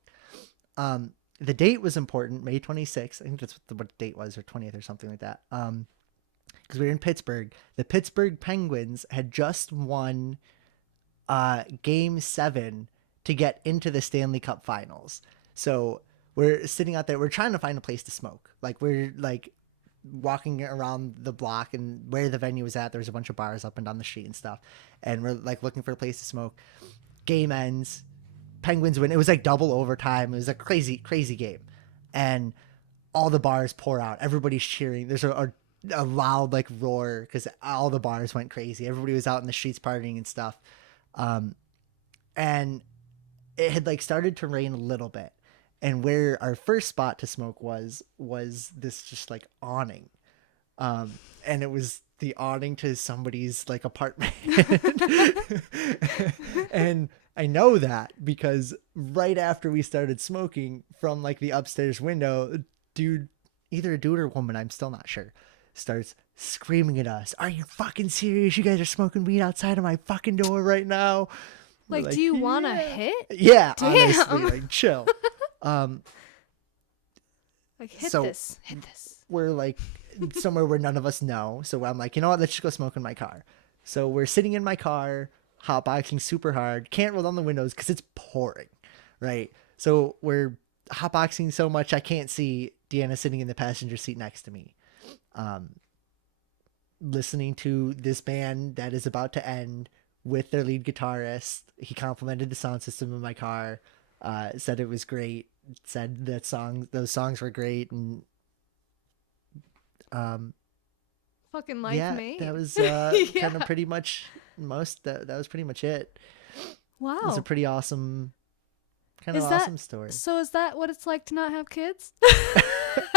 The date was important, May 26th. I think that's what the date was, or 20th or something like that. Because we were in Pittsburgh. The Pittsburgh Penguins had just won Game 7 to get into the Stanley Cup Finals. So we're sitting out there. We're trying to find a place to smoke. Like we're like walking around the block, and where the venue was at, there was a bunch of bars up and down the street and stuff. And we're like looking for a place to smoke. Game ends. Penguins win. It was like double overtime. It was a crazy game. And all the bars pour out. Everybody's cheering. There's a loud like roar because all the bars went crazy. Everybody was out in the streets partying and stuff. And it had like started to rain a little bit. And where our first spot to smoke was this just like awning. And it was the awning to somebody's like apartment. And I know that because right after we started smoking, from like the upstairs window, either a dude or a woman, I'm still not sure, starts screaming at us, "Are you fucking serious? You guys are smoking weed outside of my fucking door right now." Like, do you want to hit? Yeah, Damn. honestly, like chill. Like hit So- this. We're like somewhere where none of us know. So I'm like, you know what? Let's just go smoke in my car. So we're sitting in my car, hotboxing super hard. Can't roll down the windows because it's pouring, right? So we're hotboxing so much I can't see Deanna sitting in the passenger seat next to me, listening to this band that is about to end with their lead guitarist. He complimented the sound system in my car, said it was great, said that those songs were great, and Fucking like yeah, me. that was Yeah. kind of pretty much that was pretty much it. Wow. It was a pretty awesome, kind of Is that- awesome story. So is that what it's like to not have kids?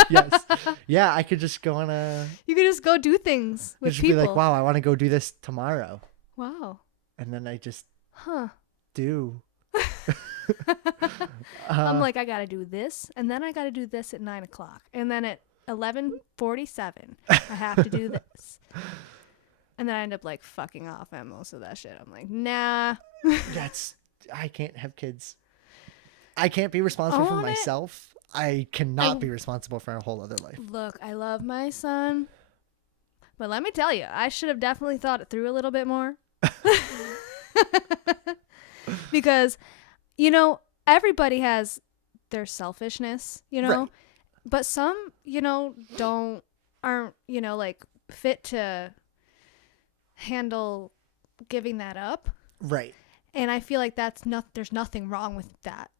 Yes. Yeah, I could just go on You could just go do things with just people. be like, wow, I want to go do this tomorrow. Wow. And then I just Huh. do. I'm like, I gotta do this, and then I gotta do this at 9:00, and then at 11:47, I have to do this, and then I end up like fucking off at most of that shit. I'm like, nah. I can't have kids. I can't be responsible for Own it. myself. I cannot be responsible for a whole other life. Look, I love my son, but let me tell you, I should have definitely thought it through a little bit more. Because, everybody has their selfishness, Right. but some, aren't, like fit to handle giving that up. Right. And I feel like there's nothing wrong with that.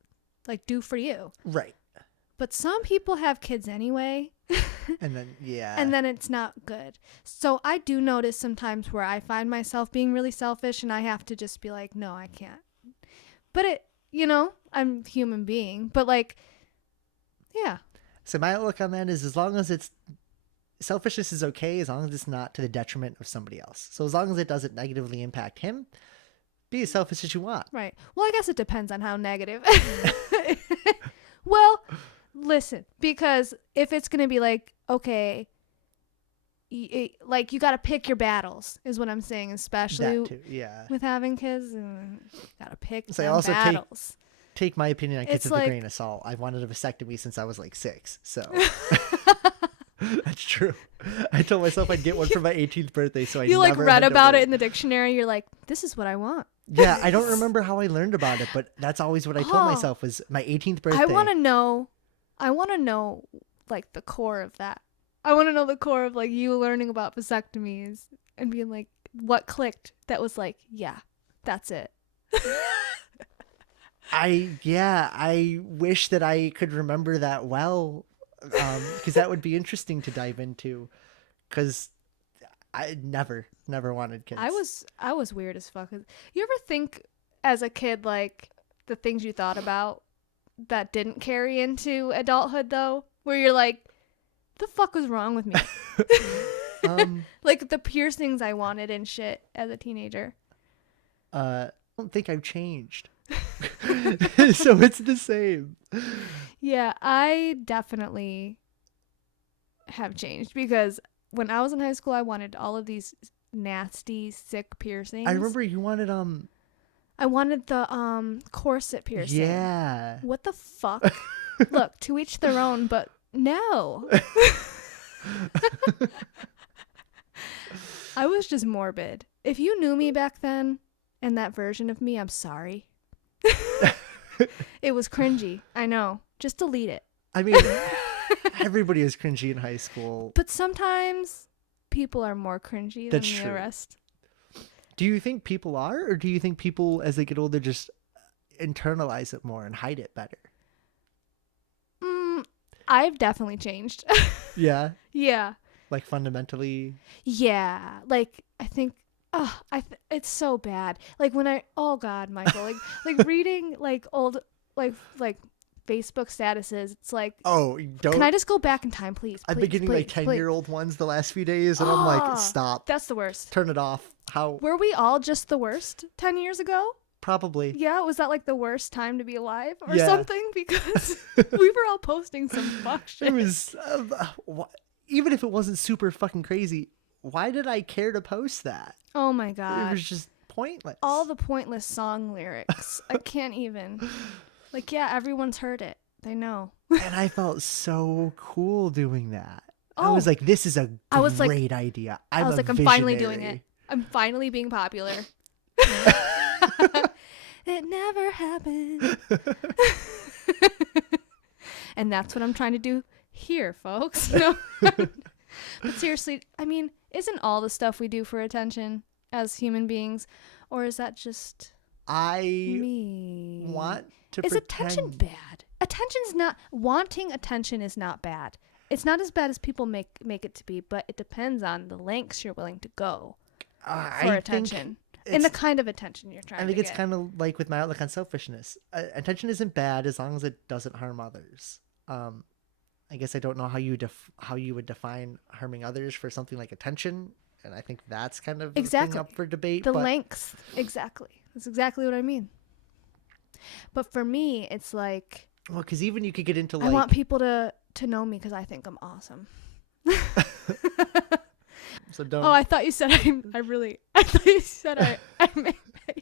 Like, do for you. Right. But some people have kids anyway. And then, yeah. And then it's not good. So I do notice sometimes where I find myself being really selfish and I have to just be like, no, I can't. But I'm a human being. But like, yeah. So my outlook on that is, as long as selfishness is okay, as long as it's not to the detriment of somebody else. So as long as it doesn't negatively impact him, Be as selfish as you want. Right. Well, I guess it depends on how negative. Well, listen, because if it's going to be like, okay, like you got to pick your battles is what I'm saying, especially That too, yeah. with having kids. You got to pick So I them also battles. take my opinion on kids It's with like- a grain of salt. I wanted a vasectomy since I was like 6, so that's true. I told myself I'd get one for my 18th birthday, so I You like never read had to about worry. it in the dictionary. You're like, this is what I want. Yeah, I don't remember how I learned about it, but that's always what I told Oh. myself was my 18th birthday. I want to know like the core of that. I want to know the core of like you learning about vasectomies and being like, what clicked that was like, yeah, that's it. I wish that I could remember that well, because that would be interesting to dive into, because I never wanted kids. I was weird as fuck. You ever think as a kid like the things you thought about that didn't carry into adulthood though, where you're like, the fuck was wrong with me? Like the piercings I wanted and shit as a teenager. I don't think I've changed. So it's the same. Yeah, I definitely have changed because when I was in high school, I wanted all of these nasty, sick piercings. I remember you wanted I wanted the corset piercing. Yeah. What the fuck? Look, to each their own, but no. I was just morbid. If you knew me back then and that version of me, I'm sorry. It was cringy. I know. Just delete it. I mean, everybody was cringy in high school. But sometimes people are more cringy than That's the true. rest. Do you think people are, or do you think people, as they get older, just internalize it more and hide it better? I've definitely changed. Yeah. Yeah. Like fundamentally. Yeah. Like, I think, it's so bad. Like when oh God, Michael, like reading like old, like Facebook statuses, it's like, Oh, don't. can I just go back in time, please? I've been Please, getting like please, 10-year-old ones the last few days, and I'm like, stop. That's the worst. Turn it off. How? Were we all just the worst 10 years ago? Probably. Yeah, was that like the worst time to be alive or Yeah. something? Because we were all posting some fuck shit. It was, even if it wasn't super fucking crazy, why did I care to post that? Oh my It God. was just pointless. All the pointless song lyrics. I can't even. Like, yeah, everyone's heard it. They know. And I felt so cool doing that. I Oh. was like, this is a I was like- great idea. I was like, I'm finally doing it. I'm finally being popular. It never happened. And that's what I'm trying to do here, folks. No. But seriously, I mean, isn't all the stuff we do for attention as human beings, or is that just I me? want to Is pretend. attention bad? Attention's not wanting attention is not bad. It's not as bad as people make it to be, but it depends on the lengths you're willing to go for I attention think and the it's- kind of attention you're trying I to think get. it's kind of like with my outlook on selfishness. Attention isn't bad as long as it doesn't harm others. I guess I don't know how you would define harming others for something like attention, and I think that's kind of a Exactly. thing up for debate. The but lengths. Exactly. That's exactly what I mean. But for me, it's like well, because even you could get into like I want people to know me because I think I'm awesome. so don't. Oh, I thought you said I thought you said I make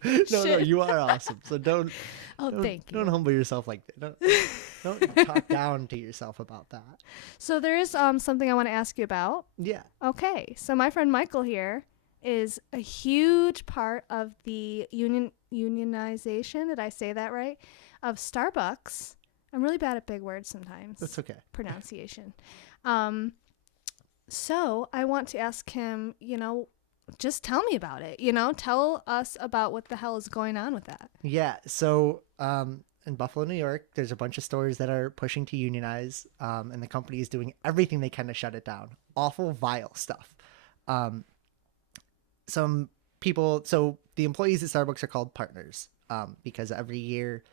no, shit. you are awesome. So don't. Oh, thank you. Don't humble yourself like that. Don't talk down to yourself about that. So there is something I want to ask you about. Yeah. Okay, so my friend Michael here is a huge part of the unionization. Did I say that right? Of Starbucks. I'm really bad at big words sometimes. That's okay. Pronunciation. So I want to ask him, just tell me about it. Tell us about what the hell is going on with that. Yeah. So in Buffalo, New York, there's a bunch of stores that are pushing to unionize, and the company is doing everything they can to shut it down. Awful, vile stuff. Some people, so the employees at Starbucks are called partners, because every year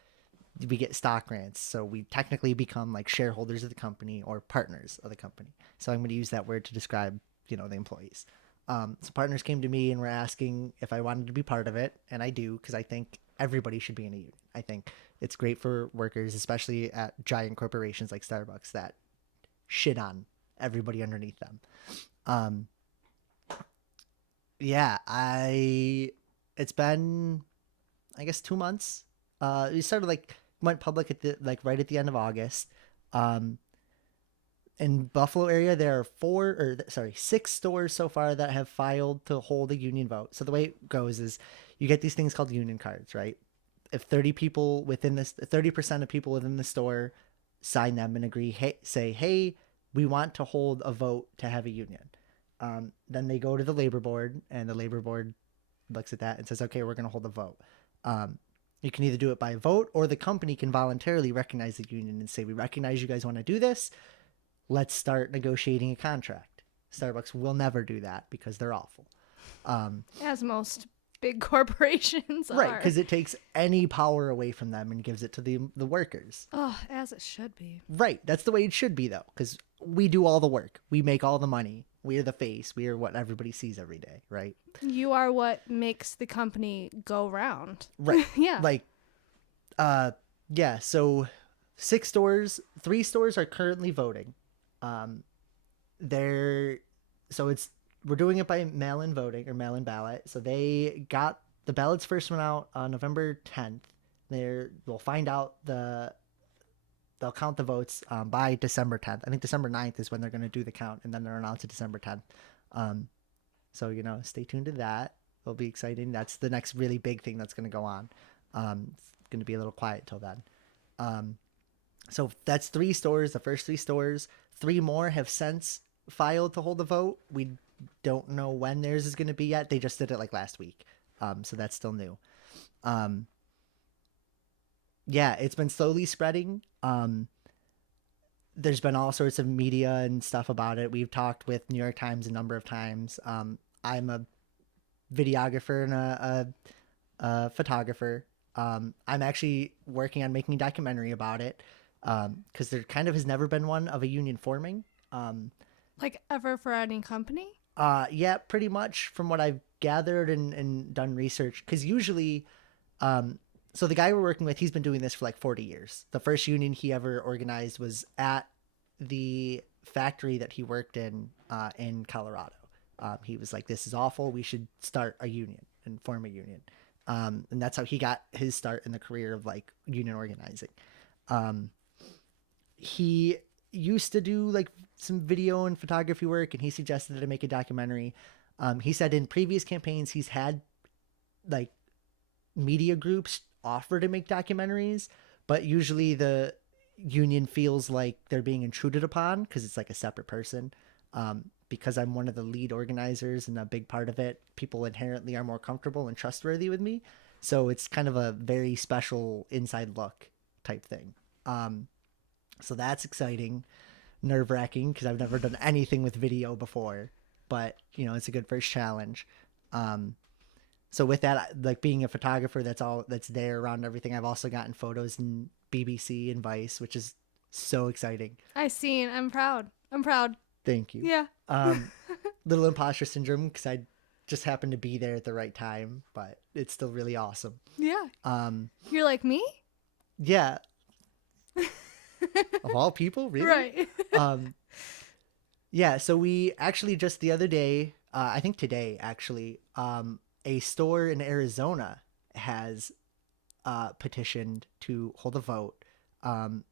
we get stock grants. So we technically become like shareholders of the company or partners of the company. So I'm going to use that word to describe, the employees. Some partners came to me and were asking if I wanted to be part of it, and I do because I think everybody should be in a union. I think it's great for workers, especially at giant corporations like Starbucks that shit on everybody underneath them. Um, yeah, I. It's been, I guess, 2 months. We started like went public at the like right at the end of August. Um, in Buffalo area, there are six stores so far that have filed to hold a union vote. So the way it goes is, you get these things called union cards, right? If 30% of people within the store sign them and agree, hey, say, hey, we want to hold a vote to have a union. Then they go to the labor board, and the labor board looks at that and says, okay, we're going to hold a vote. Um, you can either do it by vote, or the company can voluntarily recognize the union and say, we recognize you guys want to do this. Let's start negotiating a contract. Starbucks will never do that because they're awful. As most big corporations Right, are. because it takes any power away from them and gives it to the workers. Oh, as it should be. Right, that's the way it should be, though, because we do all the work. We make all the money. We are the face. We are what everybody sees every day, right? You are what makes the company go round. Right. Yeah. Like, yeah, so 3 stores are currently voting. Um, they're so it's we're doing it by mail-in voting or mail-in ballot. So they got the ballots first went out on November 10th. We'll find out they'll count the votes by December 10th. I think December 9th is when they're going to do the count, and then they're announced to December 10th. So stay tuned to that. It'll be exciting. That's the next really big thing that's going to go on. It's going to be a little quiet till then. So that's 3 stores, the first 3 stores. 3 more have since filed to hold the vote. We don't know when theirs is going to be yet. They just did it like last week. So that's still new. Yeah, it's been slowly spreading. There's been all sorts of media and stuff about it. We've talked with New York Times a number of times. I'm a videographer and a photographer. I'm actually working on making a documentary about it, because there kind of has never been one of a union forming. Like ever for any company? Yeah, pretty much from what I've gathered and done research. Because usually, so the guy we're working with, he's been doing this for like 40 years. The first union he ever organized was at the factory that he worked in Colorado. He was like, this is awful. We should start a union and form a union. And that's how he got his start in the career of like union organizing. He used to do like some video and photography work, and he suggested that I make a documentary. He said in previous campaigns he's had like media groups offer to make documentaries, but usually the union feels like they're being intruded upon because it's like a separate person. Because I'm one of the lead organizers and a big part of it, people inherently are more comfortable and trustworthy with me. So it's kind of a very special inside look type thing. So that's exciting, nerve-wracking because I've never done anything with video before, but it's a good first challenge. So with that, like being a photographer, that's there around everything. I've also gotten photos in BBC and Vice, which is so exciting. I'm proud. Thank you. Yeah. Little imposter syndrome because I just happened to be there at the right time, but it's still really awesome. Yeah. You're like me? Yeah. Of all people, really? Right. Yeah, so we actually just the other day, I think today actually, a store in Arizona has petitioned to hold a vote, and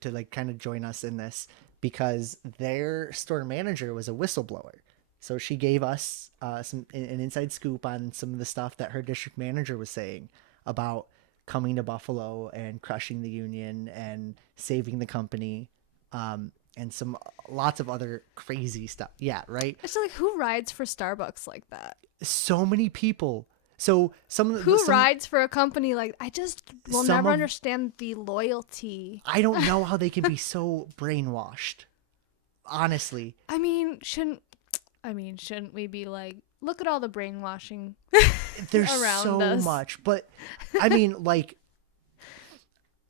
to like kind of join us in this because their store manager was a whistleblower. So she gave us an inside scoop on some of the stuff that her district manager was saying about coming to Buffalo and crushing the union and saving the company, and lots of other crazy stuff. Yeah, right. It's like, who rides for Starbucks like that? So many people. So who rides for a company like I just will never understand the loyalty. I don't know how they can be so brainwashed. Honestly. I mean, shouldn't we be like, look at all the brainwashing? There's around so us. Much, but I mean, like,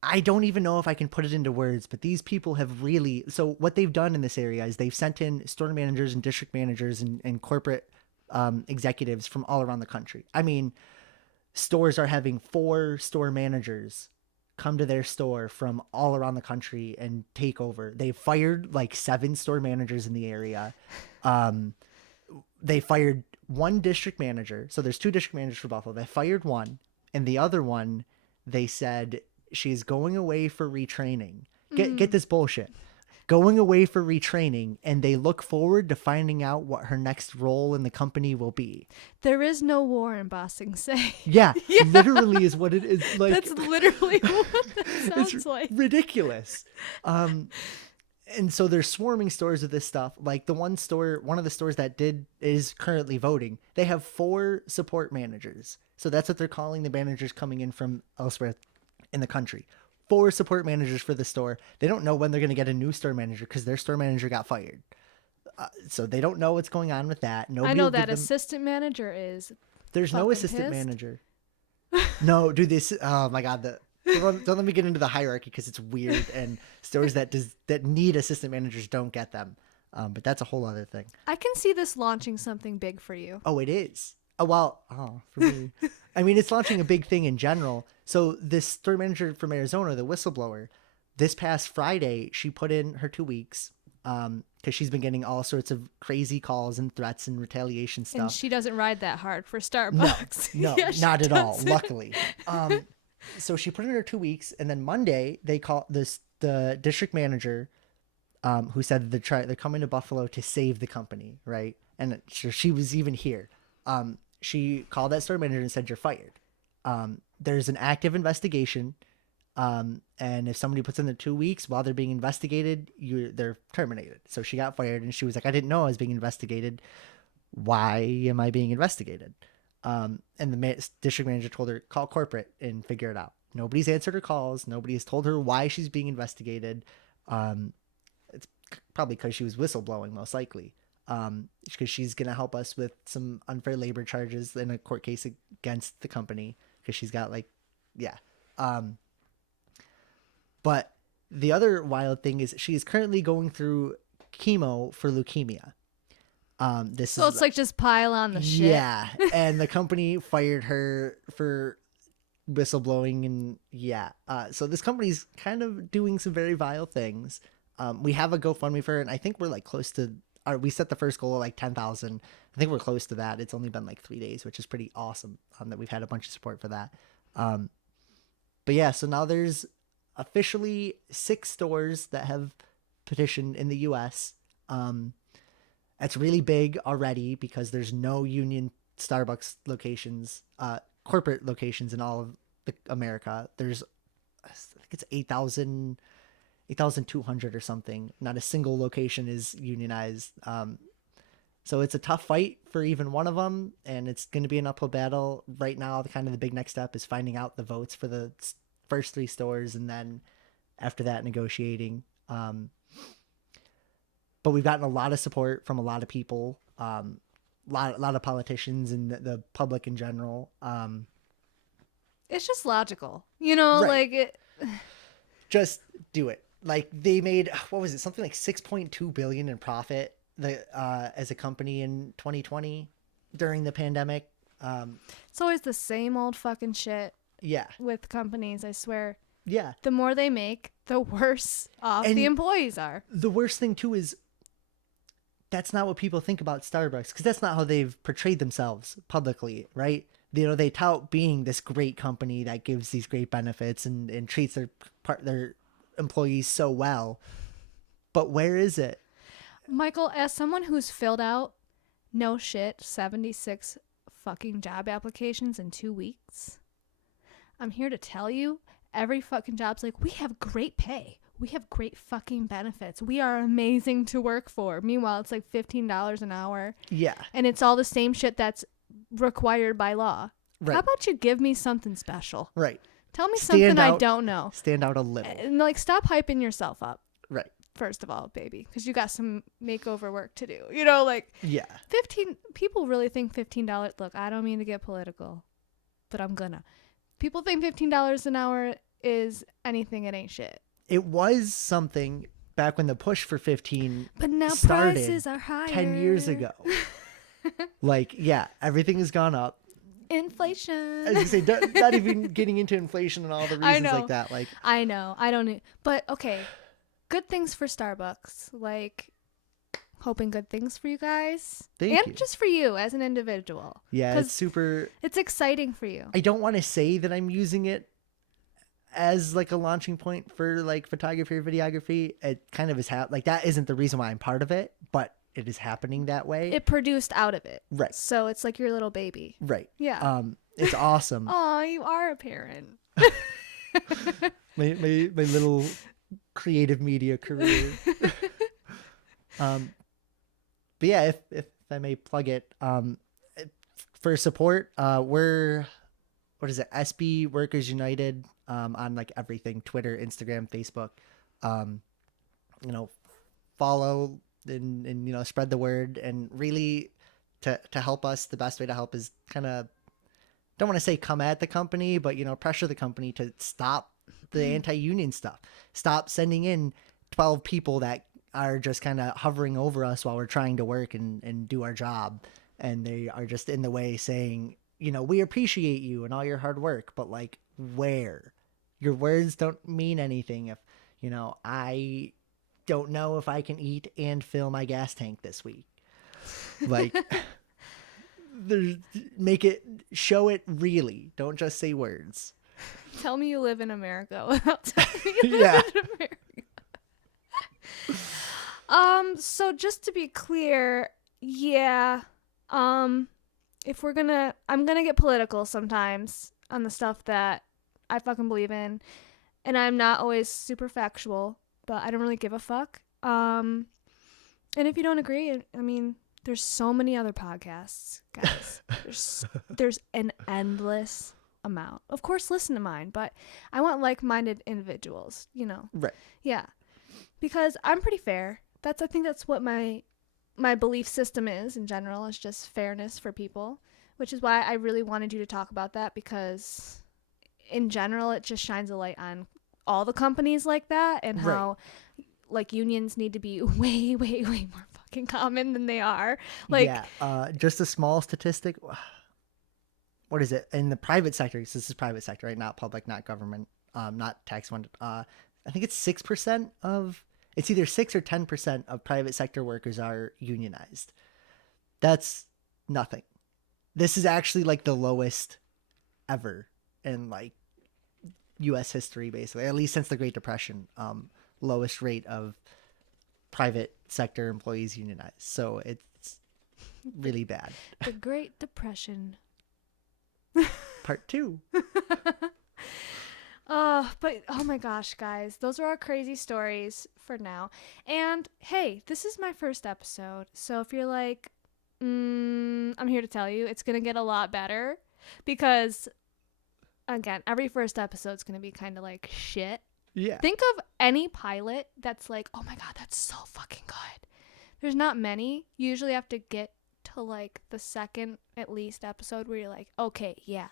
I don't even know if I can put it into words, but these people have really. So what they've done in this area is they've sent in store managers and district managers and corporate executives from all around the country. I mean, stores are having 4 store managers come to their store from all around the country and take over. They've fired like 7 store managers in the area. Um, they fired one district manager. So there's 2 district managers for Buffalo. They fired one, and the other one, they said she's going away for retraining. Get this bullshit. Going away for retraining, and they look forward to finding out what her next role in the company will be. There is no war in Bossing Say. Yeah, literally is what it is. Like, That's literally what that sounds it's like. ridiculous. And so they're swarming stores with this stuff. Like the one of the stores that is currently voting, they have 4 support managers. So that's what they're calling the managers coming in from elsewhere in the country. 4 support managers for the store. They don't know when they're going to get a new store manager because their store manager got fired. So they don't know what's going on with that. Nobody I know will give that them... assistant manager is. There's no fucking assistant pissed. manager. No, dude, this... Oh, my God. Don't let me get into the hierarchy because it's weird, and stores that need assistant managers don't get them. But that's a whole other thing. I can see this launching something big for you. Oh, it is. For me. I mean, it's launching a big thing in general. So this store manager from Arizona, the whistleblower, this past Friday, she put in her 2 weeks because she's been getting all sorts of crazy calls and threats and retaliation stuff. And she doesn't ride that hard for Starbucks. No, Yeah, she not at all, doesn't. luckily. So she put in her 2 weeks, and then Monday they called the district manager who said they're coming to Buffalo to save the company, right? And she was even here. She called that store manager and said, "You're fired. There's an active investigation, and if somebody puts in their 2 weeks while they're being investigated, they're terminated." So she got fired, and she was like, "I didn't know I was being investigated. Why am I being investigated?" And the district manager told her, "Call corporate and figure it out." Nobody's answered her calls. Nobody has told her why she's being investigated. It's probably because she was whistleblowing, most likely. Because she's going to help us with some unfair labor charges in a court case against the company. Because she's got but the other wild thing is she is currently going through chemo for leukemia. So it's like just pile on the shit. Yeah, and the company fired her for whistleblowing, and so this company's kind of doing some very vile things. We have a GoFundMe for her, and I think we're like close to. We set the first goal of like 10,000. I think we're close to that. It's only been like 3 days, which is pretty awesome. That we've had a bunch of support for that. But yeah, so now there's officially 6 stores that have petitioned in the U.S. That's really big already because there's no union Starbucks locations, corporate locations in all of America. There's, I think it's 8,200 or something. Not a single location is unionized. So it's a tough fight for even one of them, and it's going to be an uphill battle. Right now, the big next step is finding out the votes for the first 3 stores, and then after that, negotiating. But we've gotten a lot of support from a lot of people, a lot of politicians and the public in general. It's just logical, right. Just do it. Like they made, what was it? Something like 6.2 billion in profit as a company in 2020 during the pandemic. It's always the same old fucking shit. Yeah. With companies, I swear. Yeah. The more they make, the worse off the employees are. The worst thing too is that's not what people think about Starbucks, because that's not how they've portrayed themselves publicly, right? They tout being this great company that gives these great benefits and treats their employees so well. But where is it? Michael, as someone who's filled out, no shit, 76 fucking job applications in 2 weeks, I'm here to tell you, every fucking job's like, we have great pay. We have great fucking benefits. We are amazing to work for. Meanwhile, it's like $15 an hour. Yeah. And it's all the same shit that's required by law. Right. How about you give me something special? Right. Tell me something I don't know. Stand out a little. And stop hyping yourself up. Right. First of all, baby, because you got some makeover work to do. Yeah. 15 people really think $15. Look, I don't mean to get political, but I'm gonna. People think $15 an hour is anything, it ain't shit. It was something back when the push for 15 But now started prices are higher. 10 years ago. Like, yeah, everything has gone up. Inflation. As you say, not even getting into inflation and all the I reasons know. like that. Like, I know. I don't need. But okay, good things for Starbucks. Like, hoping good things for you guys. Thank and you. just for you as an individual. Yeah, 'Cause it's super. It's exciting for you. I don't want to say that I'm using it as like a launching point for like photography or videography. It kind of is like that isn't the reason why I'm part of it, but it is happening that way. It produced out of it. Right. So it's like your little baby. Right. Yeah. It's awesome. Oh, you are a parent. my little creative media career. But yeah, if I may plug it, for support, we're, what is it, SB Workers United, on like everything, Twitter, Instagram, Facebook. You know, follow and you know, spread the word, and really to help us, the best way to help is kind of, don't want to say come at the company, but you know, pressure the company to stop the anti-union stuff. Stop sending in 12 people that are just kind of hovering over us while we're trying to work and do our job. And they are just in the way saying, you know, we appreciate you and all your hard work, but like, where? Your words don't mean anything if, you know, I don't know if I can eat and fill my gas tank this week. Like, show it really. Don't just say words. Tell me you live in America without telling me you Yeah. live in America. So just to be clear, yeah, if I'm gonna get political sometimes on the stuff that I fucking believe in, and I'm not always super factual, but I don't really give a fuck. And if you don't agree, I mean, there's so many other podcasts, guys. There's an endless amount. Of course, listen to mine, but I want like-minded individuals, you know. Right. Yeah. Because I'm pretty fair. I think that's what my belief system is in general, is just fairness for people, which is why I really wanted you to talk about that, because in general it just shines a light on all the companies like that, and how like unions need to be way more fucking common than they are. Like, yeah, just a small statistic. What is it in the private sector? Because this is private sector, right? Not public, not government, not tax funded. I think it's 6% of. It's either 6 or 10% of private sector workers are unionized. That's nothing. This is actually like the lowest ever in like U.S. history, basically, at least since the Great Depression. Lowest rate of private sector employees unionized. So it's really bad. the Great Depression. Part 2. But oh my gosh, guys, those are our crazy stories for now. And hey, this is my first episode, so if you're like, I'm here to tell you, it's gonna get a lot better, because again, every first episode's gonna be kind of like shit. Yeah. Think of any pilot that's like, oh my god, that's so fucking good. There's not many. You usually have to get to like the second at least episode where you're like, okay, yeah,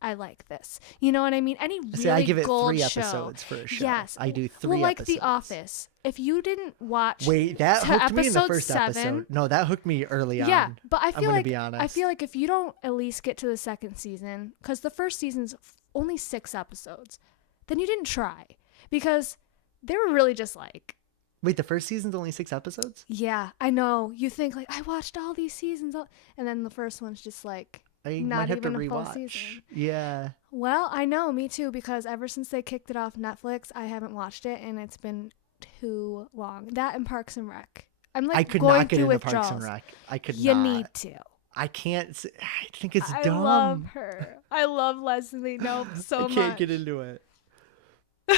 I like this. You know what I mean? Any really See, I give it gold 3 show. episodes for a show. Yes. I do 3 well, like episodes. The Office. If you didn't watch Wait, that to hooked me in the episode first 7, episode. No, that hooked me early on. yeah, but I I'm feel gonna like be honest. if you don't at least get to the second season, because the first season's only 6 episodes, then you didn't try, because they were really just like, Wait, the first season's only 6 episodes? yeah, I know. You think like, I watched all these seasons, and then the first one's just like, I not might have to even a full rewatch. season. Yeah. Well, I know, me too, because ever since they kicked it off Netflix, I haven't watched it, and it's been too long. That and Parks and Rec. I'm like I could going not get through into Parks and withdrawals. Rec. I could You not. need to. I can't. I think it's I dumb. love her. I love Leslie Knope so I much. can't get into it.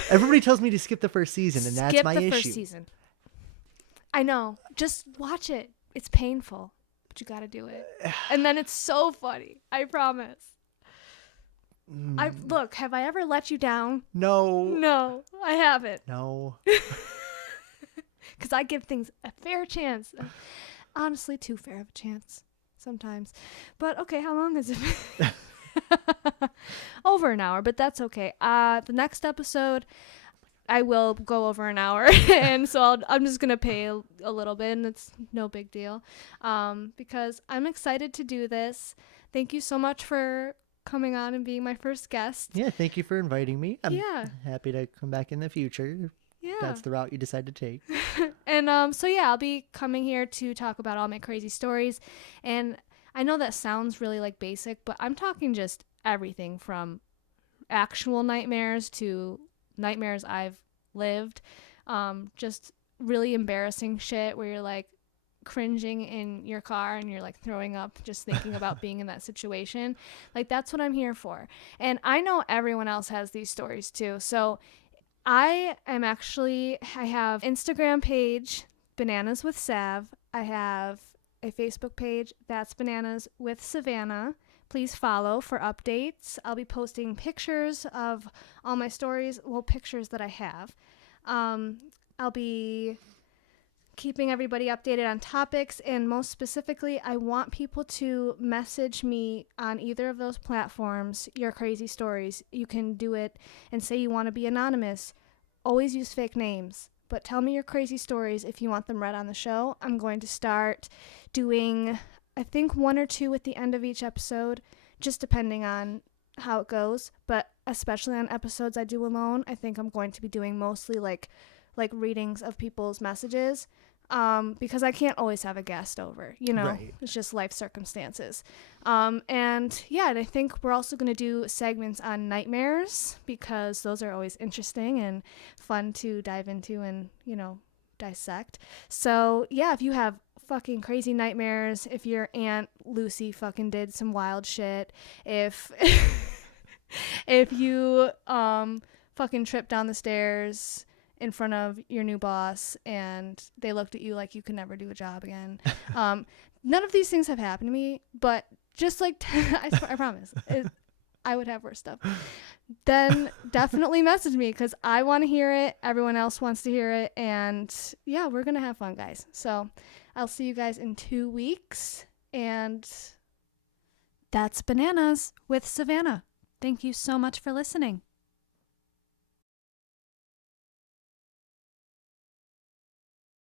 Everybody tells me to skip the first season, and that's my Skip the issue. first season. I know. Just watch it. It's painful, but you got to do it. And then it's so funny. I promise. Look, have I ever let you down? No. No, I haven't. No. Because I give things a fair chance. Honestly, too fair of a chance sometimes. But okay, how long has it been? over an hour, but that's okay. The next episode, I will go over an hour, and so I'm just gonna pay a little bit, and it's no big deal, because I'm excited to do this. Thank you so much for coming on and being my first guest. Yeah, thank you for inviting me. I'm Yeah, happy to come back in the future if yeah. that's the route you decide to take. And so yeah, I'll be coming here to talk about all my crazy stories, and I know that sounds really like basic, but I'm talking just everything from actual nightmares to nightmares I've lived, just really embarrassing shit where you're like cringing in your car and you're like throwing up just thinking about being in that situation. Like, that's what I'm here for. And I know everyone else has these stories too. So I have Instagram page, Bananas with Sav. I have a Facebook page, That's Bananas with Savannah. Please follow for updates. I'll be posting pictures of all my stories, well, pictures that I have. I'll be keeping everybody updated on topics, and most specifically, I want people to message me on either of those platforms your crazy stories. You can do it and say you want to be anonymous. Always use fake names, but tell me your crazy stories if you want them read on the show. I'm going to start doing, I think, 1 or 2 at the end of each episode, just depending on how it goes. But especially on episodes I do alone, I think I'm going to be doing mostly like readings of people's messages, because I can't always have a guest over, Right. It's just life circumstances. And yeah, and I think we're also going to do segments on nightmares, because those are always interesting and fun to dive into and, dissect. So yeah, if you have fucking crazy nightmares, if your Aunt Lucy fucking did some wild shit, if if you fucking tripped down the stairs in front of your new boss and they looked at you like you could never do a job again. None of these things have happened to me, but just like, I promise, I would have worse stuff. Then definitely message me, because I want to hear it. Everyone else wants to hear it. And yeah, we're going to have fun, guys. So I'll see you guys in 2 weeks. And that's Bananas with Savannah. Thank you so much for listening.